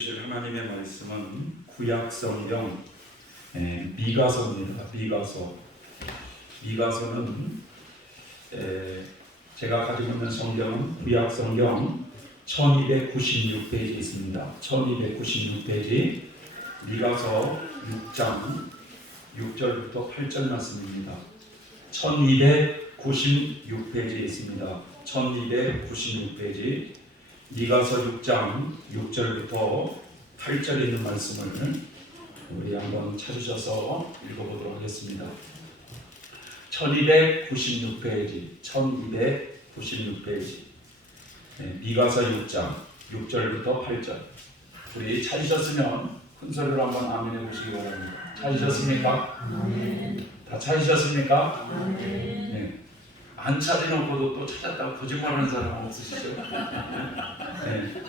하나님의 말씀은 구약 성경 미가서입니다. 미가서는 제가 가지고 있는 성경은 구약 성경 1296페이지에 있습니다. 1296페이지 미가서 6장 6절부터 8절 말씀입니다. 1296페이지에 있습니다. 1296페이지 미가서 6장 6절부터 8절에 있는 말씀을 우리 한번 찾으셔서 읽어보도록 하겠습니다. 1296페이지 미가서 6장 6절부터 8절. 우리 찾으셨으면 큰 소리로 한번 아멘 해보시기 바랍니다. 찾으셨습니까? 아멘. 다 찾으셨습니까? 아멘. 네. 안 찾아놓고도 또 찾았다고 거짓말하는 사람은 없으시죠? 네.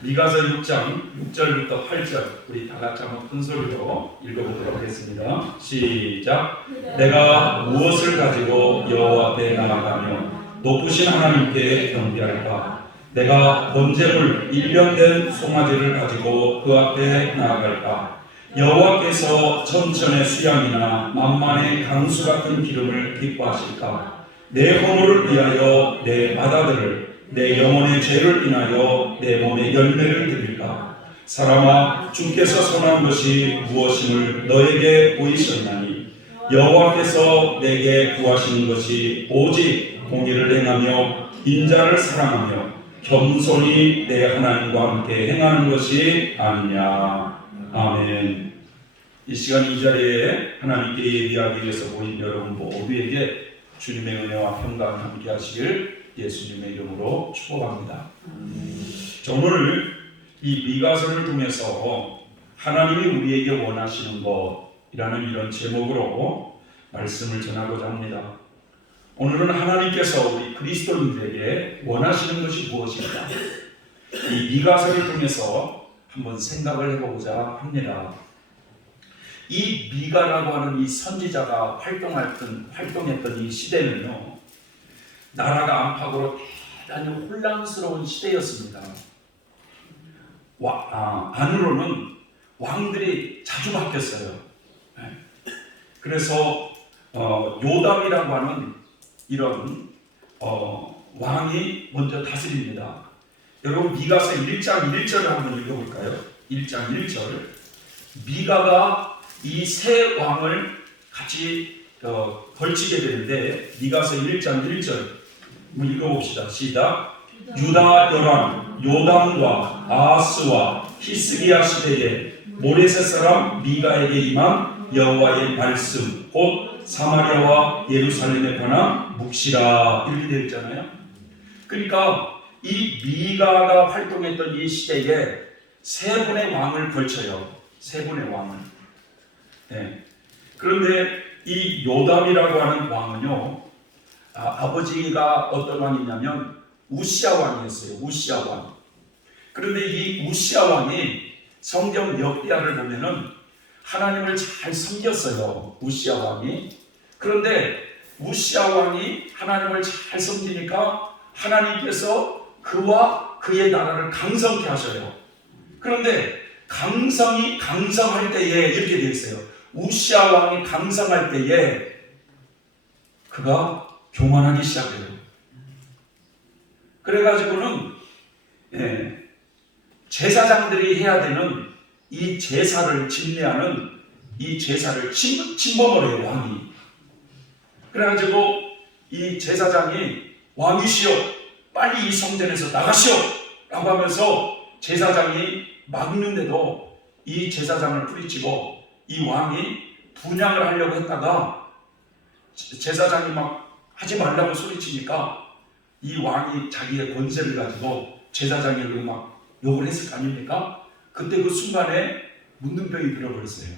미가서 6장 6절부터 8절 우리 다 같이 한번 큰 소리로 읽어보도록 하겠습니다. 시작. 내가 무엇을 가지고 여호와 앞에 나아가며 높으신 하나님께 경배할까? 내가 번제물 1년 된 송아지를 가지고 그 앞에 나아갈까? 여호와께서 천천의 수양이나 만만의 강수 같은 기름을 기뻐하실까? 내 허물을 위하여 내 바다들을 내 영혼의 죄를 인하여 내 몸에 열매를 드릴까? 사람아, 주께서 선한 것이 무엇임을 너에게 보이셨나니 여호와께서 내게 구하시는 것이 오직 공의를 행하며 인자를 사랑하며 겸손히 내 하나님과 함께 행하는 것이 아니냐. 아멘. 이 시간 이 자리에 하나님께 예비하기 위해서 모인 여러분 모두에게 주님의 은혜와 평강을 함께 하시길 예수님의 이름으로 축복합니다. 오늘 이 미가서를 통해서 하나님이 우리에게 원하시는 것이라는 이런 제목으로 말씀을 전하고자 합니다. 오늘은 하나님께서 우리 그리스도인들에게 원하시는 것이 무엇인가? 이 미가서를 통해서 한번 생각을 해보고자 합니다. 이 미가라고 하는 이 선지자가 활동했던 이 시대는요, 나라가 안팎으로 대단히 혼란스러운 시대였습니다. 안으로는 왕들이 자주 바뀌었어요. 그래서 요담이라고 하는 이런 왕이 먼저 다스립니다. 여러분 미가서 1장 1절을 한번 읽어볼까요? 1장 1절. 미가가 이 세 왕을 같이 걸치게 되는데 미가서 1장 1절 한번 읽어봅시다. 시작. 유다 열왕 요담과 아하스와 히스기야 시대에 모레셋 사람 미가에게 임한 여호와의 말씀 곧 사마리아와 예루살렘에 관한 묵시라 이렇게 되어 있잖아요. 그러니까 이 미가가 활동했던 이 시대에 세 분의 왕을 걸쳐요. 세 분의 왕을. 네. 그런데 이 요담이라고 하는 왕은요, 아버지가 어떤 왕이냐면 우시아 왕이었어요. 우시아 왕. 그런데 이 우시아 왕이 성경 역대하를 보면은 하나님을 잘 섬겼어요. 우시아 왕이. 그런데 우시아 왕이 하나님을 잘 섬기니까 하나님께서 그와 그의 나라를 강성케 하셔요. 그런데 강성할 때에 이렇게 되어 있어요. 우시아 왕이 강성할 때에 그가 교만하기 시작해요. 그래가지고는 제사장들이 해야 되는 이 제사를 진례하는 이 제사를 침범을 해요. 왕이. 그래가지고 이 제사장이 왕이시여 빨리 이 성전에서 나가시오 라고 하면서 제사장이 막는데도 이 제사장을 뿌리치고 이 왕이 분향을 하려고 했다가 제사장이 막 하지 말라고 소리치니까 이 왕이 자기의 권세를 가지고 제사장에게 막 욕을 했을 거 아닙니까? 그때 그 순간에 문둥병이 들어버렸어요.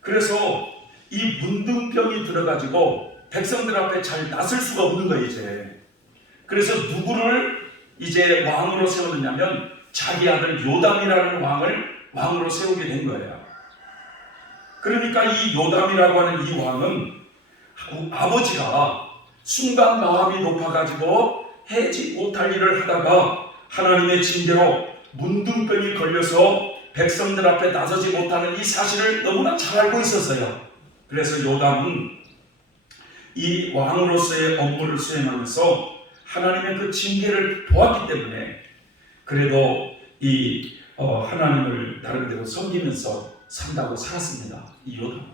그래서 이 문둥병이 들어가지고 백성들 앞에 잘 나설 수가 없는 거예요 이제. 그래서 누구를 이제 왕으로 세워두냐면 자기 아들 요담이라는 왕으로 세우게 된 거예요. 그러니까 이 요담이라고 하는 이 왕은 아버지가 순간 마음이 높아가지고 해지 못할 일을 하다가 하나님의 징계로 문둥병이 걸려서 백성들 앞에 나서지 못하는 이 사실을 너무나 잘 알고 있었어요. 그래서 요담은 이 왕으로서의 업무를 수행하면서 하나님의 그 징계를 보았기 때문에 그래도 이 하나님을 나름대로 섬기면서 산다고 살았습니다. 이 요담.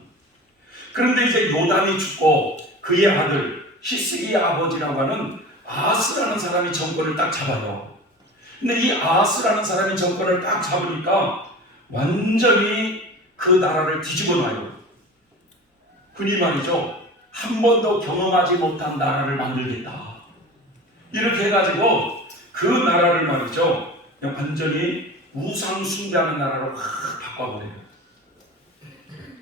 그런데 이제 요담이 죽고 그의 아들 히스기야 아버지라고 하는 아하스라는 사람이 정권을 딱 잡아요. 근데 이 아하스라는 사람이 정권을 딱 잡으니까 완전히 그 나라를 뒤집어 놔요. 흔히 말이죠, 한 번도 경험하지 못한 나라를 만들겠다, 이렇게 해가지고 그 나라를 말이죠, 그냥 완전히 우상 숭배하는 나라로 확 바꿔버려요.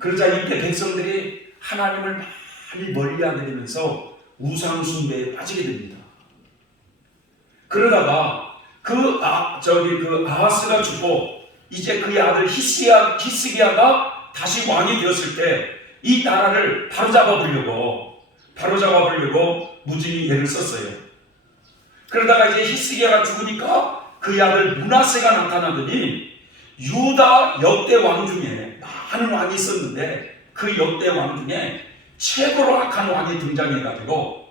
그러자 이때 백성들이 하나님을 많이 멀리하게 우상 숭배에 빠지게 됩니다. 그러다가 그 아하스가 죽고 이제 그의 아들 히스기야가 다시 왕이 되었을 때 이 나라를 바로잡아보려고 무진히 애를 썼어요. 그러다가 이제 히스기야가 죽으니까 그의 아들 므낫세가 나타나더니 유다 역대 왕 중에 많은 왕이 있었는데 그 역대 왕 중에 최고로 악한 왕이 등장해가지고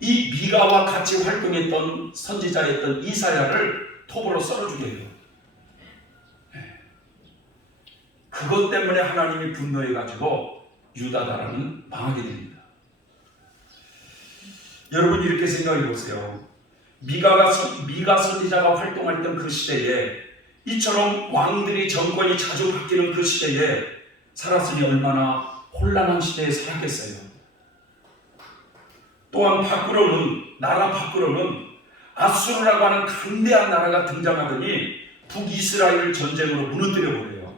이 미가와 같이 활동했던 선지자였던 이사야를 톱으로 썰어주게 해요. 그것 때문에 하나님이 분노해가지고 유다 나라는 망하게 됩니다. 여러분 이렇게 생각해 보세요. 미가 선지자가 활동했던 그 시대에 이처럼 왕들이 정권이 자주 바뀌는 그 시대에 살았으니 얼마나 혼란한 시대에 살았겠어요. 또한 나라 밖으로는 아수르라고 하는 강대한 나라가 등장하더니 북이스라엘 전쟁으로 무너뜨려 버려요.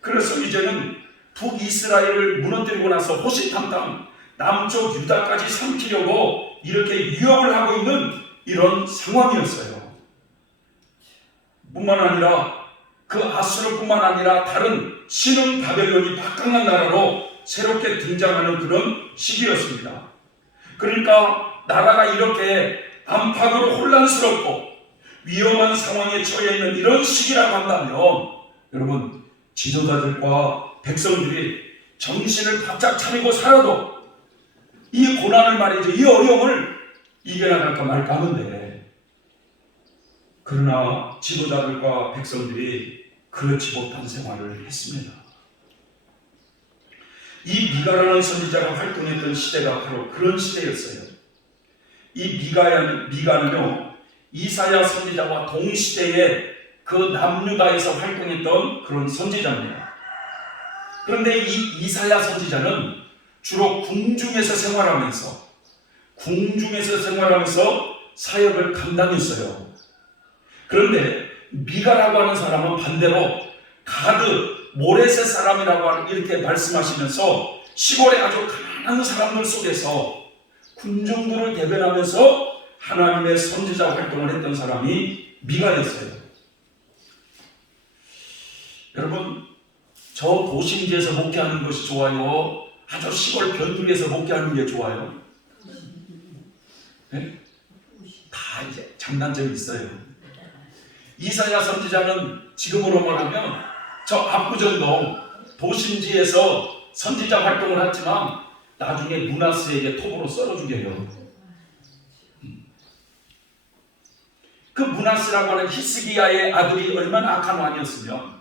그래서 이제는 북이스라엘을 무너뜨리고 나서 호시탐탐 남쪽 유다까지 삼키려고 이렇게 위협을 하고 있는 이런 상황이었어요. 뿐만 아니라 그 아수르뿐만 아니라 다른 신흥 바벨론이 막강한 나라로 새롭게 등장하는 그런 시기였습니다. 그러니까 나라가 이렇게 안팎으로 혼란스럽고 위험한 상황에 처해 있는 이런 시기라고 한다면 여러분 지도자들과 백성들이 정신을 바짝 차리고 살아도 이 고난을 말이죠, 이 어려움을 이겨나갈까 말까 하는데, 그러나 지도자들과 백성들이 그렇지 못한 생활을 했습니다. 이 미가라는 선지자가 활동했던 시대가 바로 그런 시대였어요. 이 미가는요 이사야 선지자와 동시대에 그 남유다에서 활동했던 그런 선지자입니다. 그런데 이 이사야 선지자는 주로 궁중에서 생활하면서 사역을 감당했어요. 그런데 미가라고 하는 사람은 반대로 가드, 모레셋 사람이라고 이렇게 말씀하시면서 시골의 아주 가난한 사람들 속에서 군중들을 대변하면서 하나님의 선지자 활동을 했던 사람이 미가였어요. 여러분, 저 도심지에서 목회하는 것이 좋아요? 아주 시골 변두리에서 목회하는 게 좋아요? 네? 다 이제 장단점이 있어요. 이사야 선지자는 지금으로 말하면 저 압구정동 도심지에서 선지자 활동을 했지만 나중에 므낫세에게 톱으로 썰어주게 해요. 그 므낫세라고 하는 히스기야의 아들이 얼마나 악한 왕이었으면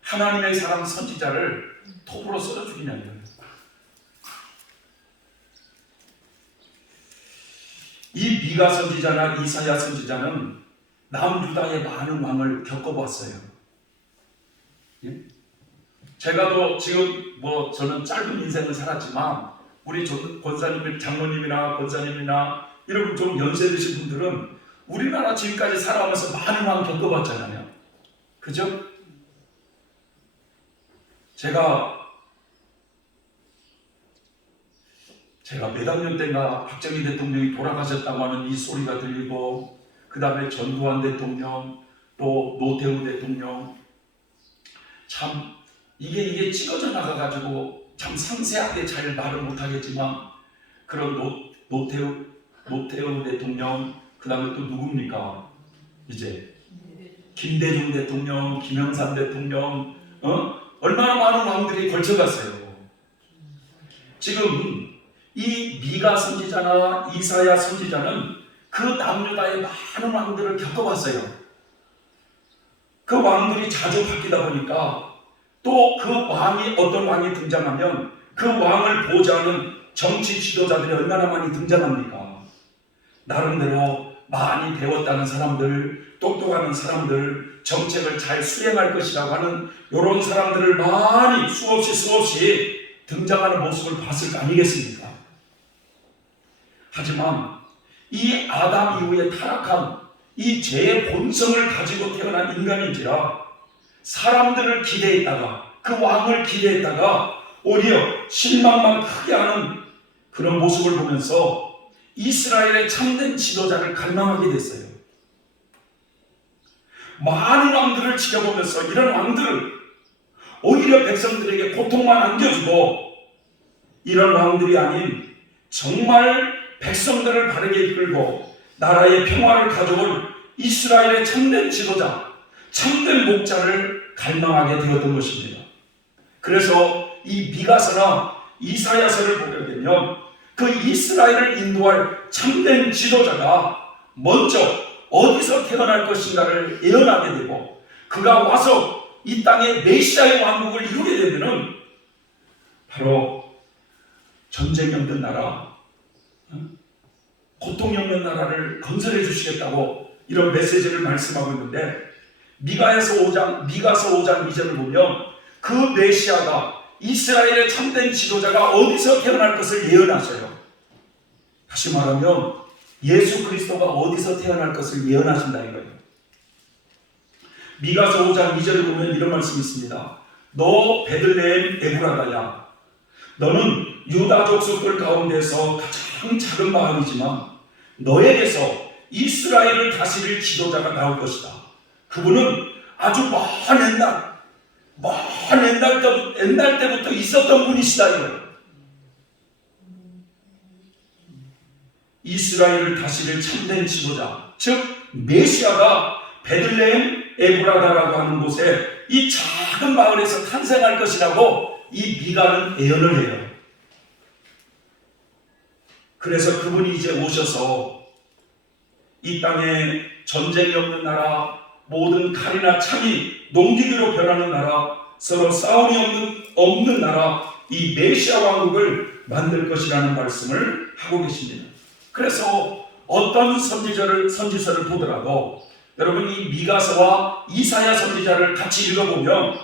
하나님의 사람 선지자를 톱으로 썰어 죽이냐고요. 이 미가 선지자나 이사야 선지자는 남유다의 많은 왕을 겪어봤어요. 예? 제가도 지금 저는 짧은 인생을 살았지만 우리 권사님, 장로님이나 권사님이나 이런 좀 연세 드신 분들은 우리나라 지금까지 살아오면서 많은 왕 겪어봤잖아요. 그죠? 제가 몇 학년 때인가 박정희 대통령이 돌아가셨다고 하는 이 소리가 들리고, 그 다음에 전두환 대통령, 또 노태우 대통령, 참 이게 찍어져 나가가지고 참 상세하게 잘 말을 못하겠지만 그런 노태우 대통령, 그 다음에 또 누굽니까? 이제 김대중 대통령, 김영삼 대통령, 얼마나 많은 왕들이 걸쳐갔어요. 지금 이 미가 선지자나 이사야 선지자는 그 남유다의 많은 왕들을 겪어봤어요. 그 왕들이 자주 바뀌다 보니까 또 그 왕이 어떤 왕이 등장하면 그 왕을 보좌하는 정치 지도자들이 얼마나 많이 등장합니까? 나름대로 많이 배웠다는 사람들, 똑똑한 사람들, 정책을 잘 수행할 것이라고 하는 이런 사람들을 많이 수없이 등장하는 모습을 봤을 거 아니겠습니까? 하지만 이 아담 이후에 타락한 이 죄의 본성을 가지고 태어난 인간인지라 사람들을 기대했다가 그 왕을 기대했다가 오히려 실망만 크게 하는 그런 모습을 보면서 이스라엘의 참된 지도자를 갈망하게 됐어요. 많은 왕들을 지켜보면서 이런 왕들을 오히려 백성들에게 고통만 안겨주고 이런 왕들이 아닌 정말 백성들을 바르게 이끌고 나라의 평화를 가져올 이스라엘의 참된 지도자, 참된 목자를 갈망하게 되었던 것입니다. 그래서 이 미가서나 이사야서를 보게 되면 그 이스라엘을 인도할 참된 지도자가 먼저 어디서 태어날 것인가를 예언하게 되고 그가 와서 이 땅에 메시아의 왕국을 이루게 되면은 바로 전쟁이 없는 나라, 고통이 없는 나라를 건설해 주시겠다고 이런 메시지를 말씀하고 있는데 미가서 5장 2절을 보면 그 메시아가 이스라엘의 참된 지도자가 어디서 태어날 것을 예언하셔요. 다시 말하면 예수 그리스도가 어디서 태어날 것을 예언하신다 이거예요. 미가서 5장 2절을 보면 이런 말씀이 있습니다. 너 베들레헴 에브라다야, 너는 유다 족속들 가운데서 가장 작은 마음이지만 너에게서 이스라엘을 다스릴 지도자가 나올 것이다. 그분은 아주 옛날 때부터 있었던 분이시다 이거예요. 이스라엘을 다스릴 참된 지도자, 즉 메시아가 베들레헴 에브라다라고 하는 곳에 이 작은 마을에서 탄생할 것이라고 이 미가는 예언을 해요. 그래서 그분이 이제 오셔서 이 땅에 전쟁이 없는 나라, 모든 칼이나 창이 농기계로 변하는 나라, 서로 싸움이 없는 나라, 이 메시아 왕국을 만들 것이라는 말씀을 하고 계십니다. 그래서 어떤 선지서를 보더라도 여러분 이 미가서와 이사야 선지자를 같이 읽어보면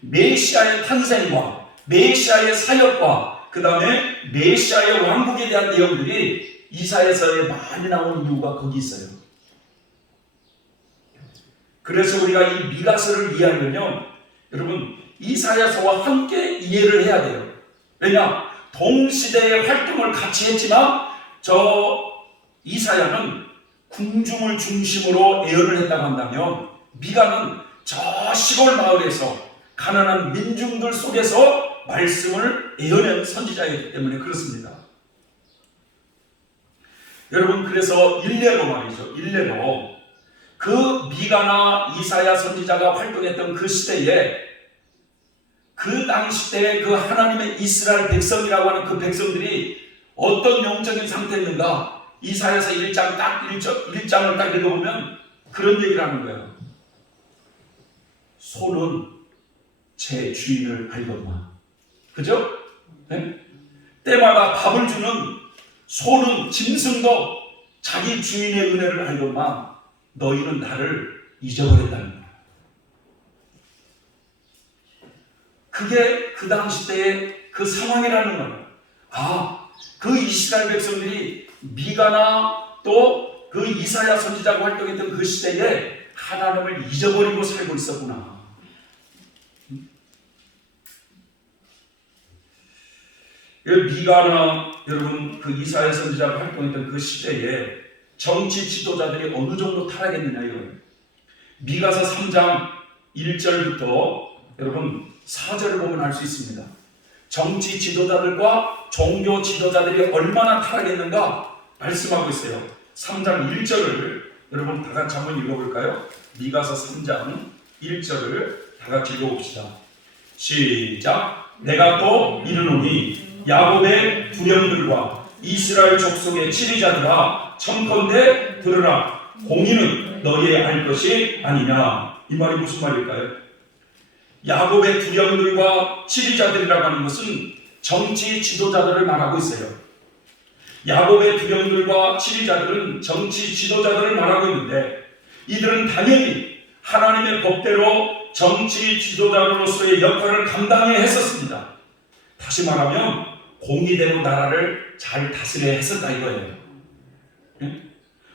메시아의 탄생과 메시아의 사역과 그 다음에 메시아의 왕국에 대한 내용들이 이사야서에 많이 나오는 이유가 거기 있어요. 그래서 우리가 이 미가서를 이해하려면 여러분 이사야서와 함께 이해를 해야 돼요. 왜냐? 동시대의 활동을 같이 했지만 저 이사야는 궁중을 중심으로 예언을 했다고 한다면 미가는 저 시골 마을에서 가난한 민중들 속에서 말씀을 예언한 선지자이기 때문에 그렇습니다. 여러분 그래서 일례로 말이죠. 일례로 그 미가나 이사야 선지자가 활동했던 그 시대에 그 당시 때의 그 하나님의 이스라엘 백성이라고 하는 그 백성들이 어떤 영적인 상태였는가 이사야서 1장을 딱 읽어보면 그런 얘기를 하는 거예요. 소는 제 주인을 알건만. 그죠? 네? 때마다 밥을 주는 소는 짐승도 자기 주인의 은혜를 알건만 너희는 나를 잊어버렸다는 거예요. 그게 그 당시 때의 그 상황이라는 거예요. 그 이스라엘 백성들이 미가나 또 그 이사야 선지자가 활동했던 그 시대에 하나님을 잊어버리고 살고 있었구나. 미가나 여러분 그 이사야 선지자가 활동했던 그 시대에 정치 지도자들이 어느 정도 타락했느냐 이거예요. 미가서 3장 1절부터 여러분 4절을 보면 알 수 있습니다. 정치 지도자들과 종교 지도자들이 얼마나 타락했는가 말씀하고 있어요. 3장 1절을 여러분 다 같이 한번 읽어볼까요? 미가서 3장 1절을 다 같이 읽어봅시다. 시작. 내가 또 이르노니 야곱의 부령들과 이스라엘 족속의 치리자들아 청컨대 들으라. 공의는 너희의 알 것이 아니냐. 이 말이 무슨 말일까요? 야곱의 부령들과 치리자들이라고 하는 것은 정치 지도자들을 말하고 있어요. 야곱의 부령들과 치리자들은 정치 지도자들을 말하고 있는데 이들은 당연히 하나님의 법대로 정치 지도자로서의 역할을 감당해야 했었습니다. 다시 말하면 공의대로 나라를 잘 다스려야 했었다 이거예요.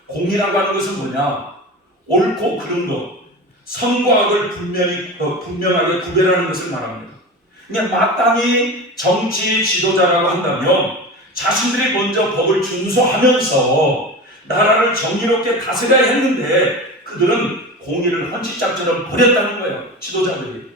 공의라고 하는 것은 뭐냐? 옳고 그른 것, 선과 악을 분명하게 구별하는 것을 말합니다. 그냥 마땅히 정치 지도자라고 한다면 자신들이 먼저 법을 준수하면서 나라를 정의롭게 다스려야 했는데 그들은 공의를 헌치짝처럼 버렸다는 거예요. 지도자들이.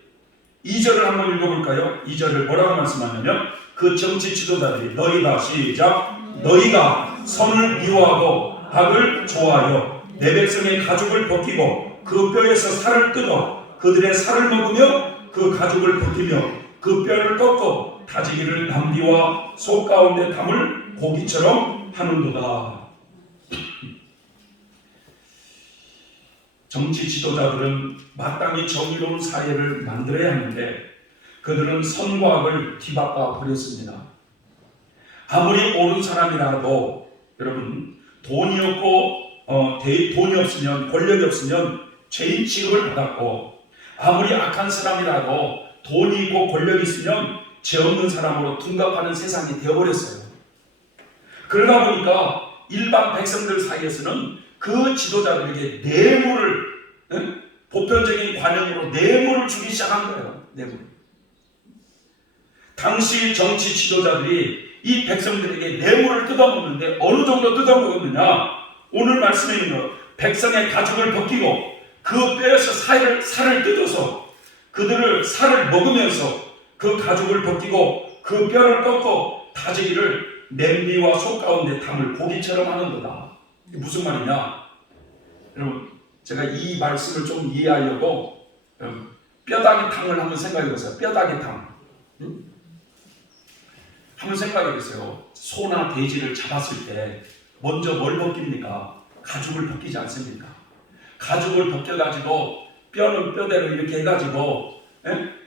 2절을 한번 읽어볼까요? 2절을 뭐라고 말씀하냐면 그 정치 지도자들이 너희가 시작. 너희가 선을 미워하고 악을 좋아하여 내 백성의 가죽을 벗기고 그 뼈에서 살을 뜯어 그들의 살을 먹으며 그 가죽을 벗기며 그 뼈를 꺾어 다지기를 남비와 속 가운데 담을 고기처럼 하는도다. 정치 지도자들은 마땅히 정의로운 사회를 만들어야 하는데 그들은 선과 악을 뒤바꿔 버렸습니다. 아무리 옳은 사람이라도 여러분 돈이 없으면 권력이 없으면 죄인 취급을 받았고 아무리 악한 사람이라도 돈이 있고 권력이 있으면 죄 없는 사람으로 둔갑하는 세상이 되어버렸어요. 그러다 보니까 일반 백성들 사이에서는 그 지도자들에게 뇌물을 보편적인 관행으로 뇌물을 주기 시작한 거예요. 뇌물. 당시 정치 지도자들이 이 백성들에게 뇌물을 뜯어먹는데 어느 정도 뜯어먹었느냐? 오늘 말씀에 있는 거 백성의 가죽을 벗기고 그 뼈에서 살을 뜯어서 그들을 살을 먹으면서 그 가죽을 벗기고 그 뼈를 꺾어 다지기를 냄비와 속 가운데 담을 고기처럼 하는도다. 이게 무슨 말이냐? 여러분 제가 이 말씀을 좀 이해하려고 뼈다귀탕을 한번 생각해보세요. 뼈다귀탕. 한번 생각해보세요. 소나 돼지를 잡았을 때 먼저 뭘 벗깁니까? 가죽을 벗기지 않습니까? 가죽을 벗겨가지고 뼈는 뼈대로 이렇게 해가지고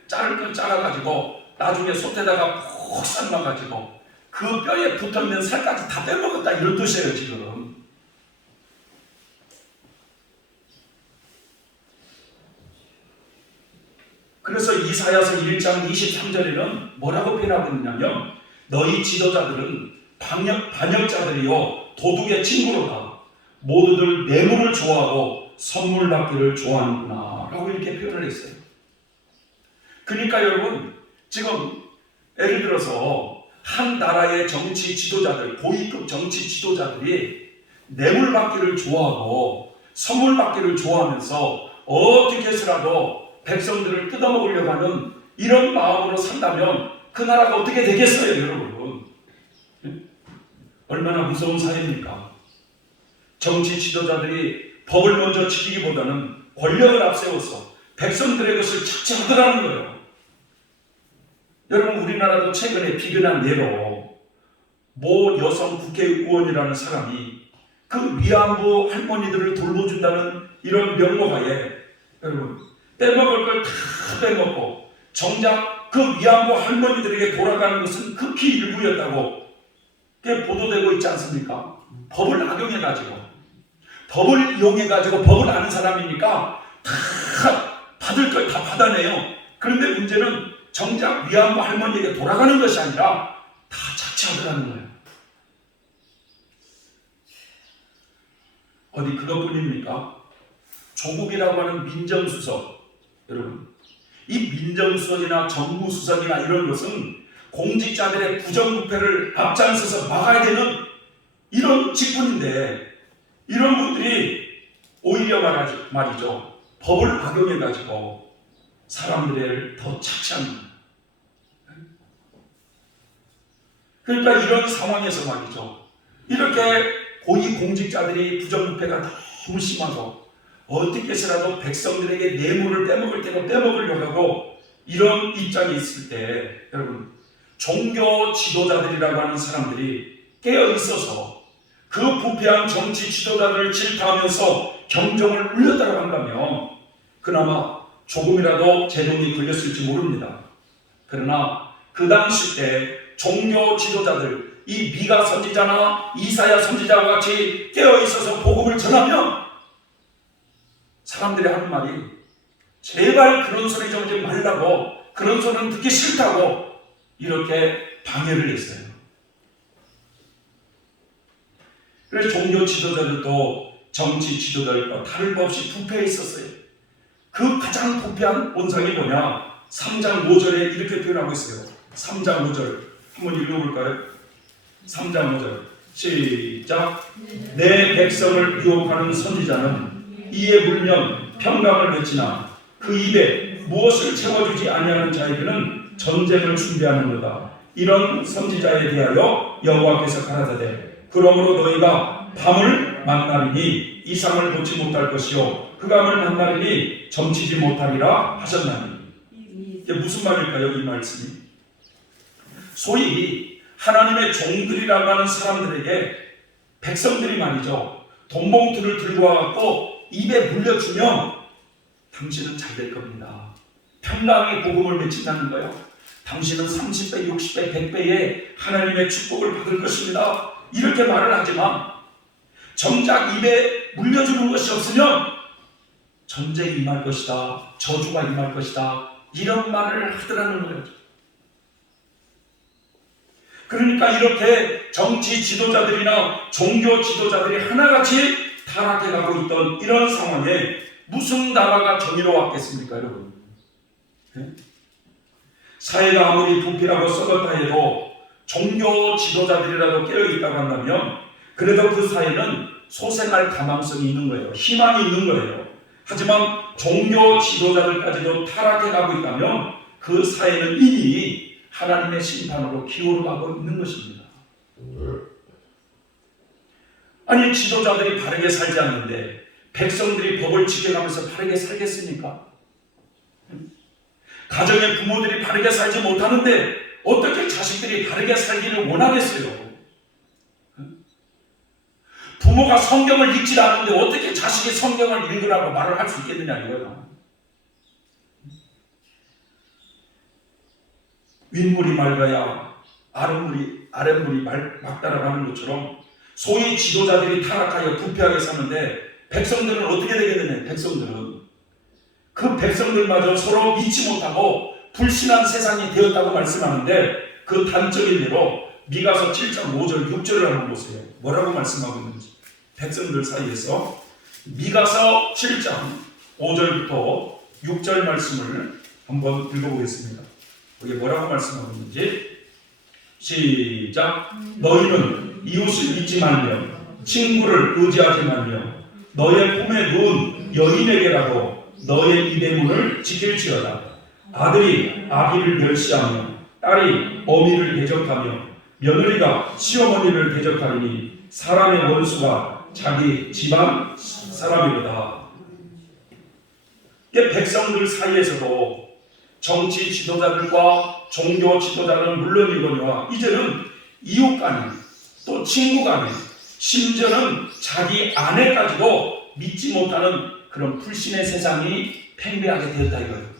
자를 건 잘라가지고 나중에 솥에다가 푹 삶아가지고 그 뼈에 붙어있는 살까지 다 빼먹었다 이런 뜻이에요 지금. 그래서 이사야서 1장 23절에는 뭐라고 표현하고 있냐면 너희 지도자들은 반역자들이요 도둑의 친구로다. 모두들 뇌물을 좋아하고 선물 받기를 좋아하는구나 라고 이렇게 표현을 했어요. 그러니까 여러분 지금 예를 들어서 한 나라의 정치 지도자들, 고위급 정치 지도자들이 뇌물 받기를 좋아하고 선물 받기를 좋아하면서 어떻게 해서라도 백성들을 뜯어먹으려고 하는 이런 마음으로 산다면 그 나라가 어떻게 되겠어요 여러분? 얼마나 무서운 사회입니까? 정치 지도자들이 법을 먼저 지키기보다는 권력을 앞세워서 백성들의 것을 착취하더라는 거예요. 여러분 우리나라도 최근에 비근한 예로 모 여성 국회의원이라는 사람이 그 위안부 할머니들을 돌보준다는 이런 명목하에 여러분 빼먹을 걸 다 빼먹고 정작 그 위안부 할머니들에게 돌아가는 것은 극히 일부였다고 그게 보도되고 있지 않습니까? 법을 악용해가지고 법을 이용해가지고 법을 아는 사람이니까 다 받을 걸 다 받아내요. 그런데 문제는 정작 위안부 할머니에게 돌아가는 것이 아니라 다 착취하더라는 거예요. 어디 그것뿐입니까? 조국이라고 하는 민정수석 여러분 이 민정수석이나 정무수석이나 이런 것은 공직자들의 부정부패를 앞장서서 막아야 되는 이런 직분인데 이런 분들이 오히려 말이죠 법을 악용해가지고 사람들을 더 착취합니다. 그러니까 이런 상황에서 말이죠 이렇게 고위 공직자들이 부정부패가 너무 심하고 어떻게 해서라도 백성들에게 뇌물을 빼먹을 때고 빼먹으려고 하고 이런 입장이 있을 때 여러분 종교 지도자들이라고 하는 사람들이 깨어 있어서 그 부패한 정치 지도자들을 질타하면서 경종을 울렸다고 한다면 그나마 조금이라도 제동이 걸렸을지 모릅니다. 그러나 그 당시 때 종교 지도자들 이 미가 선지자나 이사야 선지자와 같이 깨어 있어서 복음을 전하면 사람들이 하는 말이 제발 그런 소리 좀 하지 말라고, 그런 소리는 듣기 싫다고 이렇게 방해를 했어요. 그래서 종교 지도자들도 정치 지도자들과 다를 바 없이 부패해 있었어요. 그 가장 부패한 원상이 뭐냐? 3장 5절에 이렇게 표현하고 있어요. 3장 5절 한번 읽어볼까요? 3장 5절 시작. 내 백성을 유혹하는 선지자는 이에 물면 평강을 외치나 그 입에 무엇을 채워주지 아니하는 자에게는 전쟁을 준비하는도다. 이런 선지자에 대하여 여호와께서 가라사대 그러므로 너희가 밤을 만나리니 이상을 보지 못할 것이요 흑암을 만나리니 점치지 못하리라 하셨나니. 이게 무슨 말일까요? 이 말씀이 소위 하나님의 종들이라고 하는 사람들에게 백성들이 말이죠 돈봉투를 들고 와갖고 입에 물려주면 당신은 잘 될 겁니다. 평강의 복음을 외친다는 거예요. 당신은 30배, 60배, 100배의 하나님의 축복을 받을 것입니다. 이렇게 말을 하지만 정작 입에 물려주는 것이 없으면 전쟁이 임할 것이다, 저주가 임할 것이다, 이런 말을 하더라는 거예요. 그러니까 이렇게 정치 지도자들이나 종교 지도자들이 하나같이 타락해 가고 있던 이런 상황에 무슨 나라가 정의로웠겠습니까, 여러분? 네? 사회가 아무리 부패라고 썩었다 해도 종교 지도자들이라도 깨어있다고 한다면 그래도 그 사회는 소생할 가망성이 있는 거예요. 희망이 있는 거예요. 하지만 종교 지도자들까지도 타락해 가고 있다면 그 사회는 이미 하나님의 심판으로 기울어가고 있는 것입니다. 아니 지도자들이 바르게 살지 않는데 백성들이 법을 지켜가면서 바르게 살겠습니까? 가정의 부모들이 바르게 살지 못하는데 어떻게 자식들이 바르게 살기를 원하겠어요? 부모가 성경을 읽지 않는데 어떻게 자식이 성경을 읽으라고 말을 할 수 있겠느냐 이거예요. 윗물이 맑아야 아랫물이 맑다라고 하는 것처럼 소위 지도자들이 타락하여 부패하게 사는데 백성들은 어떻게 되겠느냐. 백성들은 그 백성들마저 서로 믿지 못하고 불신한 세상이 되었다고 말씀하는데 그 단적인 예로 미가서 7장 5절 6절을 한번 보세요. 뭐라고 말씀하고 있는지. 백성들 사이에서 미가서 7장 5절부터 6절 말씀을 한번 읽어보겠습니다. 거기에 뭐라고 말씀하고 있는지 시작. 너희는 이웃을 믿지 말며 친구를 의지하지 말며 너의 품에 누운 여인에게라도 너의 입의 문을 지킬지어다. 아들이 아비를 멸시하며 딸이 어미를 대적하며 며느리가 시어머니를 대적하리니 사람의 원수가 자기 집안 사람이로다. 백성들 사이에서도 정치 지도자들과 종교 지도자는 물론이거니와 이제는 이웃 간에 또 친구 간에 심지어는 자기 아내까지도 믿지 못하는 그런 불신의 세상이 팽배하게 되었다 이거예요.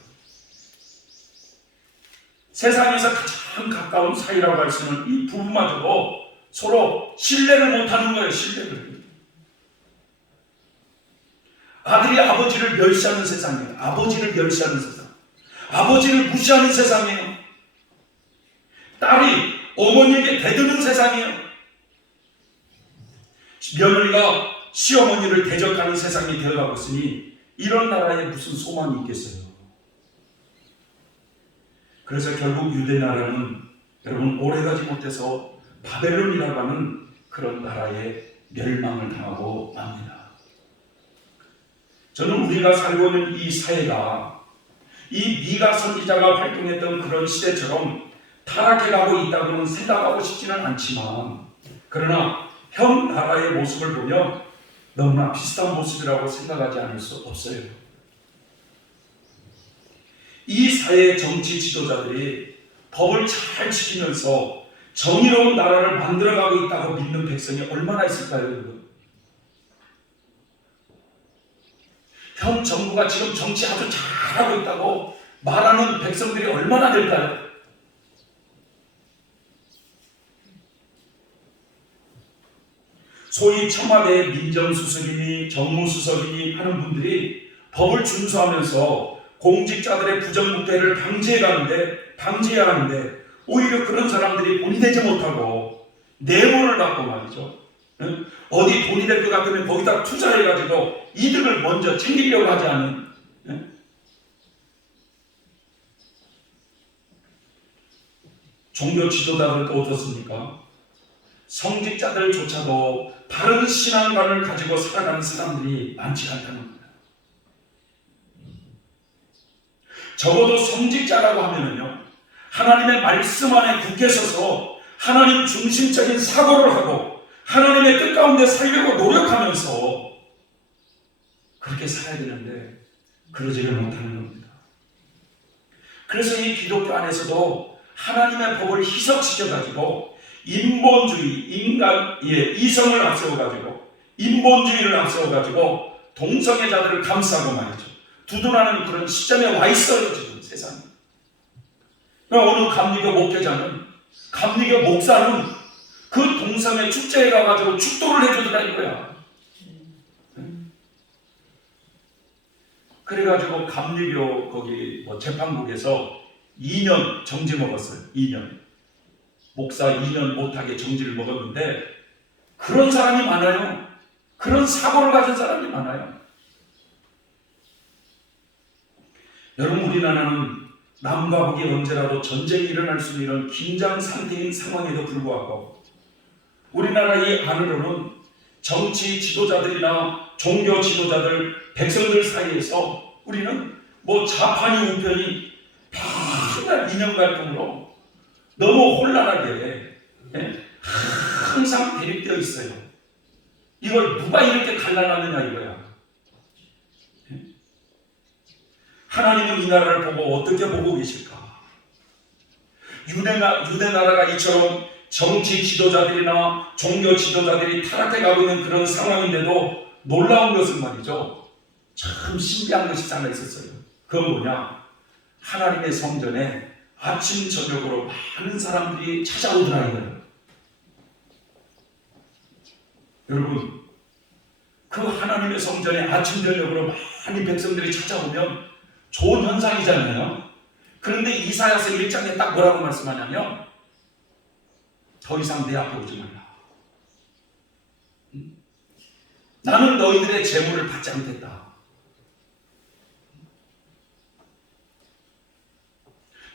세상에서 가장 가까운 사이라고 할 수 있는 이 부부마저도 서로 신뢰를 못하는 거예요. 신뢰를. 아들이 아버지를 멸시하는 세상이에요. 아버지를 멸시하는 세상. 아버지를 무시하는 세상이에요. 딸이 어머니에게 대드는 세상이에요. 며느리가 시어머니를 대적하는 세상이 되어가고 있으니 이런 나라에 무슨 소망이 있겠어요. 그래서 결국 유대 나라는 여러분 오래가지 못해서 바벨론이라고 하는 그런 나라에 멸망을 당하고 맙니다. 저는 우리가 살고 있는 이 사회가 이 미가 선지자가 활동했던 그런 시대처럼 타락해가고 있다고는 생각하고 싶지는 않지만 그러나 현 나라의 모습을 보면 너무나 비슷한 모습이라고 생각하지 않을 수 없어요. 이 사회 정치 지도자들이 법을 잘 지키면서 정의로운 나라를 만들어가고 있다고 믿는 백성이 얼마나 있을까요, 여러분? 현 정부가 지금 정치 아주 잘하고 있다고 말하는 백성들이 얼마나 될까요? 소위 청와대 민정수석이니 정무수석이니 하는 분들이 법을 준수하면서 공직자들의 부정부패를 방지해야 하는데 오히려 그런 사람들이 돈이 되지 못하고 뇌물을 받고 말이죠. 어디 돈이 될 것 같으면 거기다 투자해가지고 이득을 먼저 챙기려고 하지 않는, 종교 지도자들도 어떻습니까? 성직자들조차도 바른 신앙관을 가지고 살아가는 사람들이 많지 않다는 겁니다. 적어도 성직자라고 하면은요, 하나님의 말씀 안에 굳게 서서 하나님 중심적인 사고를 하고 하나님의 뜻 가운데 살려고 노력하면서 그렇게 살아야 되는데 그러지를 못하는 겁니다. 그래서 이 기독교 안에서도 하나님의 법을 희석시켜가지고 인본주의, 이성을 앞세워가지고 인본주의를 앞세워가지고 동성애자들을 감싸고 말이죠. 두둔하는 그런 시점에 와 있어요, 지금 세상에. 어느 감리교 목회자는, 감리교 목사는 그 동성애 축제에 가가지고 축도를 해주더라 이거야. 그래가지고 감리교 거기 재판국에서 2년 정지 먹었어요. 2년. 목사 2년 못하게 정지를 먹었는데 그런 사람이 많아요. 그런 사고를 가진 사람이 많아요. 여러분, 우리나라는 남과 북이 언제라도 전쟁이 일어날 수 있는 이런 긴장 상태인 상황에도 불구하고 우리나라 이 안으로는 정치 지도자들이나 종교 지도자들, 백성들 사이에서 우리는 좌판이 우편이 맨날 이념 갈등으로 너무 혼란하게 항상 대립되어 있어요. 이걸 누가 이렇게 갈라놨느냐 이거야. 하나님은 이 나라를 보고 어떻게 보고 계실까? 유대 나라가 이처럼 정치 지도자들이나 종교 지도자들이 타락해 가고 있는 그런 상황인데도 놀라운 것은 말이죠. 참 신비한 것이 하나 있었어요. 그건 뭐냐? 하나님의 성전에 아침 저녁으로 많은 사람들이 찾아오더라 이거예요. 여러분, 그 하나님의 성전에 아침 저녁으로 많은 백성들이 찾아오면 좋은 현상이잖아요. 그런데 이사야서 1장에 딱 뭐라고 말씀하냐면 더 이상 내 앞에 오지 말라. 나는 너희들의 재물을 받지 않겠다.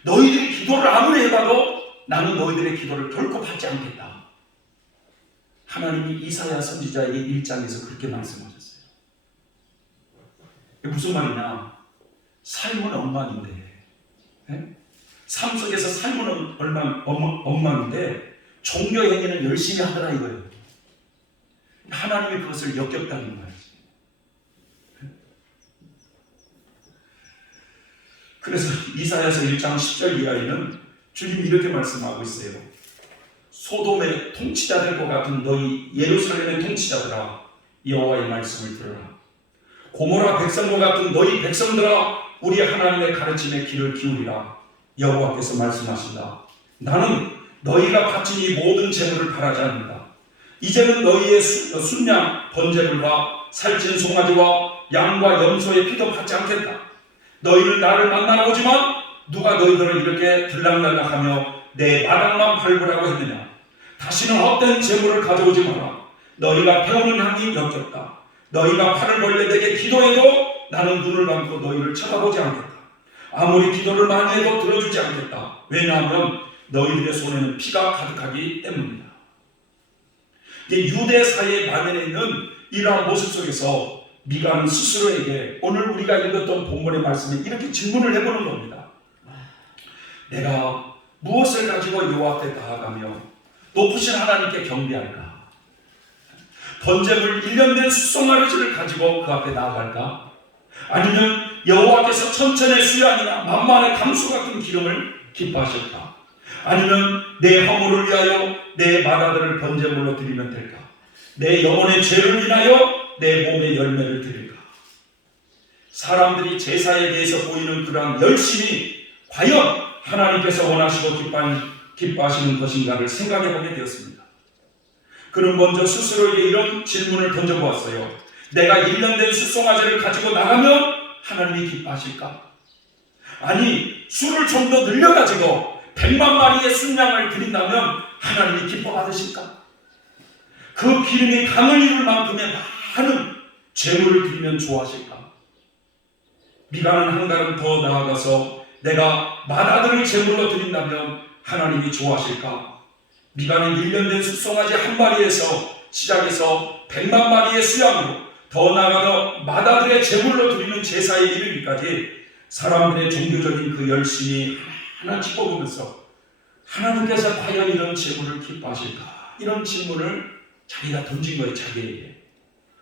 너희들이 기도를 아무리 해봐도 나는 너희들의 기도를 결코 받지 않겠다. 하나님이 이사야 선지자에게 1장에서 그렇게 말씀하셨어요. 이게 무슨 말이냐? 삶은 엉망인데, 삶 속에서 삶은 엉망인데 종교 행위는 열심히 하더라 이거예요. 하나님이 그것을 역겹다는 거예요. 그래서 이사야서 1장 10절 이하에는 주님이 이렇게 말씀하고 있어요. 소돔의 통치자들과 같은 너희 예루살렘의 통치자들아, 여호와의 말씀을 들으라. 고모라 백성과 같은 너희 백성들아, 우리 하나님의 가르침에 귀를 기울이라. 여호와께서 말씀하신다. 나는 너희가 바친 이 모든 재물을 바라지 않는다. 이제는 너희의 순양 번제물과 살찐 송아지와 양과 염소의 피도 받지 않겠다. 너희는 나를 만나러 오지만 누가 너희들을 이렇게 들락날락하며 내 마당만 밟으라고 했느냐. 다시는 헛된 재물을 가져오지 마라. 너희가 태우는 향이 역겹다. 너희가 팔을 벌려 내게 기도해도 나는 눈을 감고 너희를 쳐다보지 않겠다. 아무리 기도를 많이 해도 들어주지 않겠다. 왜냐하면 너희들의 손에는 피가 가득하기 때문이다. 유대 사회에 만연해 있는 이러한 모습 속에서 미가는 스스로에게 오늘 우리가 읽었던 본문의 말씀에 이렇게 질문을 해보는 겁니다. 내가 무엇을 가지고 여호와 앞에 나아가며 높으신 하나님께 경배할까? 번제물 1년 된 숫송아지를 가지고 그 앞에 나아갈까? 아니면 여호와께서 천천의 수양이나 만만의 강수 같은 기름을 기뻐하실까? 아니면 내 허물을 위하여 내 맏아들을 번제물로 드리면 될까? 내 영혼의 죄를 인하여 내 몸의 열매를 드릴까? 사람들이 제사에 대해서 보이는 그러한 열심이 과연 하나님께서 원하시고 기뻐하시는 것인가를 생각해 보게 되었습니다. 그는 먼저 스스로에게 이런 질문을 던져보았어요. 내가 1년 된 숫송아지를 가지고 나가면 하나님이 기뻐하실까? 아니, 수를 좀 더 늘려가지고 100만 마리의 순양을 드린다면 하나님이 기뻐받으실까? 그 기름이 강을 이룰 만큼의 많은 제물을 드리면 좋아하실까? 미가는 한 걸음 더 나아가서 내가 맏아들을 제물로 드린다면 하나님이 좋아하실까? 미가는 1년 된 숫송아지 한 마리에서 시작해서 100만 마리의 수양으로 더 나아가서 맏아들의 제물로 드리는 제사에 이르기까지 사람들의 종교적인 그 열심이 하나 짚어보면서 하나님께서 과연 이런 제물을 기뻐하실까? 이런 질문을 자기가 던진 거예요, 자기에게.